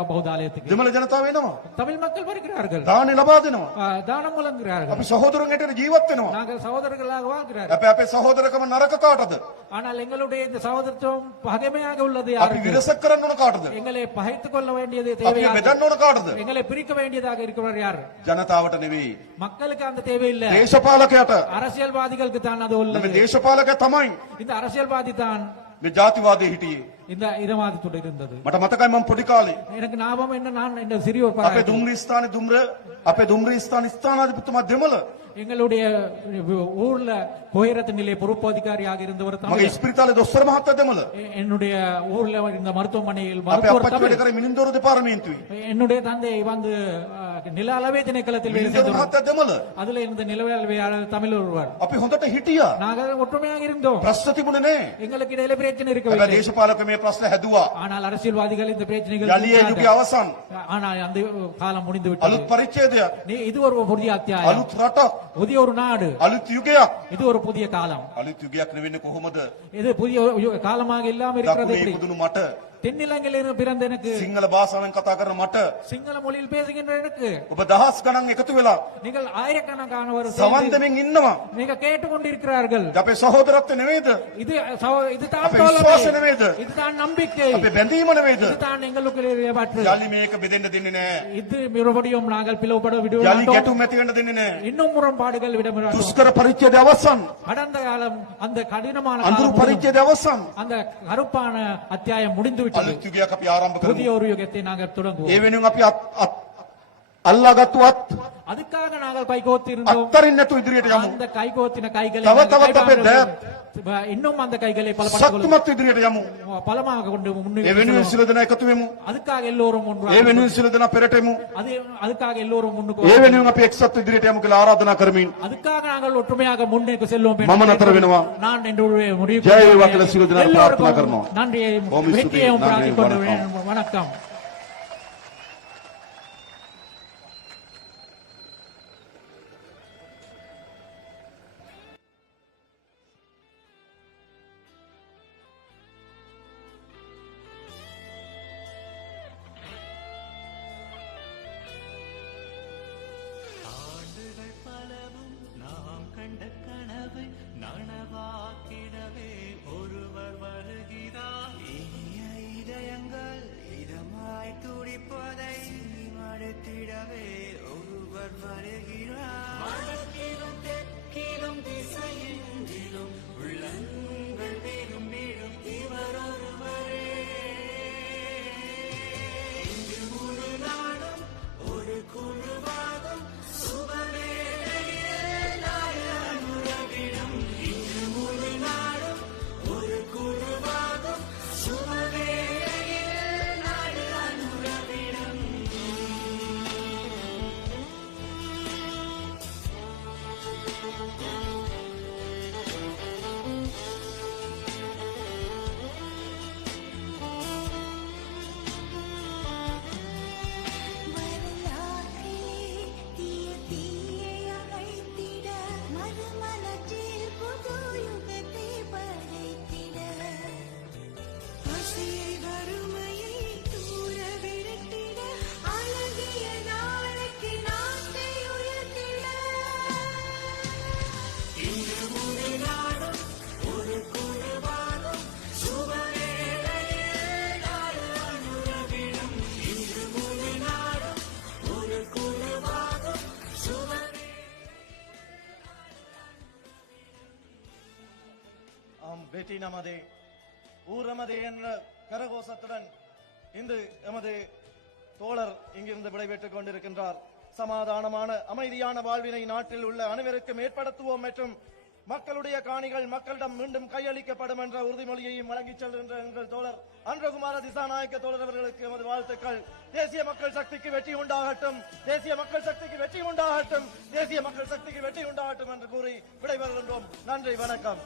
பௌத்த ஆலயத்துக்கு දෙමළ ජනතාව එනවා. தமிழ் மக்கள் வருகிறார்கள். දානි ලබා දෙනවා. தானம் வழங்குகிறார்கள். අපි සහෝදරන් හැටියට ජීවත් වෙනවා. நாங்கள் சகோதரர்களாக வாழ்கிறார் අපේ අපේ සහෝදරකම නරක කාටද? ஆனால் எங்களுடைய இந்த சகோதரத்துவம் பகைமையாக உள்ளது අපි யாருக்கு? විරසක් කරන්න ඕන කාටද? எங்களை பகைத்துக் கொள்ள வேண்டியது අපි தேவையாக බෙදන්න ඕන කාටද? எங்களை பிரிக்க வேண்டியதாக இருக்கிறவர் யார்? ජනතාවට නෙවෙයි. மக்களுக்கு அந்த தேவை இல்ல, දේශපාලකයට. அரசியல்வாதிகளுக்கு தான் அது මේ உள்ளது. දේශපාලකයා තමයි இந்த அரசியல்வாதி தான் මේ ජාතිවාදයේ හිටියේ. இந்த இடவாதத்தோடு இருந்தது. මට මතකයි මම පොඩි කාලේ எனக்கு ஞாபகம் என்ன, நான் இந்த சிறியோர் අපේ දුම්රිය ස්ථානයේ අපේ දුම්රිය ස්ථාන ස්ථානාධිපතිතුමා දෙමළ எங்களுடைய ஊர்ல கோயிரத்து நிலைய பொறுப்பு அதிகாரியாக இருந்தவர் මගේ தமிழர். ඉස්පිරිතාලේ දොස්තර මහත්තයා දෙමළ. என்னுடைய ஊர்ல இந்த மருத்துவமனையில் අපේ மருத்துவர் අපච්චි වැඩ தமிழர். කරේ මිනින්දොර දෙපාර්තමේන්තුවේ. என்னுடைய தந்தை வந்து நில அளவை திணைக்களத்தில் வேலை මිනින්දොර செய்தவர். මහත්තයා දෙමළ. அதுல இருந்த நிலவேளாளர் தமிழ் ஒருவர். අපි හොඳට හිටියා. நாங்கள் ஒற்றுமையாக இருந்தோம், ප්‍රශ්න තිබුණේ නෑ. எங்களுக்கு இடையில பிரச்சனை හැබැයි இருக்கவில்லை. දේශපාලක මේ ප්‍රශ්න හැදුවා. ஆனால் அரசியல்வாதிகள் இந்த பிரச்சனைகள் යලි ඒ යුගයේ අවසන් ஆனால் அந்த காலம் முடிந்து விட்டது. අලුත් පරිච්ඡේදයක්. இது ஒரு புதிய அத்தியாயம், අලුත් රටක්. புதிய ஒரு நாடு, අලුත් යුගයක්. இது ஒரு புதிய காலம். අලුත් යුගයක් නෙවෙන්නේ කොහොමද? இது புதிய காலமாக இல்லாம இருக்கிறது දකුණේ எப்படி? ඉපදුණු මට தென்னிலங்கையில் பிறந்த எனக்கு, සිංහල භාෂාවෙන් කතා කරන මට சிங்கள மொழியில் பேசுகின்ற எனக்கு, ඔබ දහස් ගණන් එකතු වෙලා நீங்கள் ஆயிரக்கணக்கானவர் සවන් දෙමින් ඉන්නවා. நீங்க கேட்டுக்கொண்டிருக்கிறார்கள். අපේ සහෝදරත්වය නෙවෙයිද? இதுதான் අපේ தோழமை, විශ්වාසය නෙවෙයිද? இதுதான் நம்பிக்கை, අපේ බැඳීම නෙවෙයිද? இதுதான் எங்களுக்கு பற்று. යලි මේක බෙදෙන්න දෙන්නේ නෑ. இது மறுபடியும் நாங்கள் பிளவுபட விடுவோம், යලි ගැටුම් ඇති වෙන්න දෙන්නේ නෑ. இன்னும் முரண்பாடுகள் விட மாட்டோம். දුෂ්කර පරිච්ඡේදය අවසන්. கடந்த காலம், அந்த கடினமான අඳුරු காலம் முடிந்து- පරිච්ඡේදය අවසන්. அந்த கருப்பான அத்தியாயம் முடிந்து விட்டது. අලුත් යුගයක් අපි ආරම්භ புதிய කරමු. ஒரு யுகத்தை நாங்கள் ඒ தொடங்குவோம். වෙනුවෙන් අපි අල්ලාගත්තුවත් அதுக்காக நாங்கள் கைகோத்து இருந்தோம். අත්තරින් නැතුව ඉදිරියට යමු. அந்த கைகோத்தின கைகளை தவ நாங்கள் தவ தவ கைப்பாங்க. இன்னும் அந்த கைகளை பலப்படுத்திக் கொள்ளும். සත්තුමත් ඉදිරියට යමු. பலமாக கொண்டு ඒ முன்னேறி වෙනුවෙන් செல்வோம். සියලු දෙනා එකතු වෙමු. அதுக்காக எல்லோரும் ஒன்று ඒ වෙනුවෙන් සියලු දෙනා පෙරට එමු. அதுக்காக எல்லோரும் முன்னுக்கு ඒ වෙනුවෙන් අපි එක්සත් ඉදිරියට යමු කියලා ආරාධනා කරමින් அதுக்காக நாங்கள் ஒற்றுமையாக முன்னேக்கு செல்வோம். මම නතර වෙනවා. நான் என்னுடைய முடிவு ජය වේවා කියලා සියලු දෙනාට எல்லோருக்கும் ප්‍රාර්ථනා කරනවා. நன்றியையும் ஓம் ஸ்துதி, வெற்றியையும் நன்றி, பிரார்த்திக் கொண்டு வணக்கம். வணக்கம். ஆண்டுகள் பலவும் நாம் கண்ட கனவை நனவாக்கிடவே ஒருவர் வருகிறார். இனிய இதயங்கள் இதமாய் துடிப்பதை மடுத்திடவே ஒருவர் வருகிறார். வடக்கிலும் தெற்கிலும் திசையெங்கிலும் உள்ளங்கள் விரும்பிடும் இவர் ஒருவரே. இன்று முழு நாடும் ஒரு குழுவாகும் சுபவேளையிலே நாடு அனுரவிடும். இன்று முழு நாடும் ஒரு குழுவாகும் சுபவேளையிலே நாடு அனுரவிடும். வரலாற்றிலே தீய தீயை அணைத்திட மறுமலர்ச்சியில் புது யுகத்தை படைத்திட பசியை வறுமையை தூர விரட்டிட அழகிய நாளைக்கு நாட்டை உயர்த்திட இன்று முழு நாடும் ஒரு குழுவாகும் சுபவேளையிலே நாடு அனுரவிடும். இன்று முழு நாடும் ஒரு குழுவாகும் சுபவே ஆம், வெற்றி நமதே, ஊர் நமதே என்ற கரகோஷத்துடன் இன்று எமது தோழர் இங்கிருந்து விடைபெற்றுக் கொண்டிருக்கின்றார். சமாதானமான அமைதியான வாழ்வினை நாட்டில் உள்ள அனைவருக்கும் ஏற்படுத்துவோம் மற்றும் மக்களுடைய காணிகள் மக்களிடம் மீண்டும் கையளிக்கப்படும் என்ற உறுதிமொழியையும் வழங்கிச் செல்கின்ற எங்கள் தோழர் அன்றகுமார திசாநாயக்க தோழர் அவர்களுக்கு எமது வாழ்த்துக்கள். தேசிய மக்கள் சக்திக்கு வெற்றி உண்டாகட்டும், தேசிய மக்கள் சக்திக்கு வெற்றி உண்டாகட்டும், தேசிய மக்கள் சக்திக்கு வெற்றி உண்டாகட்டும் என்று கூறி விடைபெறுகின்றோம். நன்றி, வணக்கம்.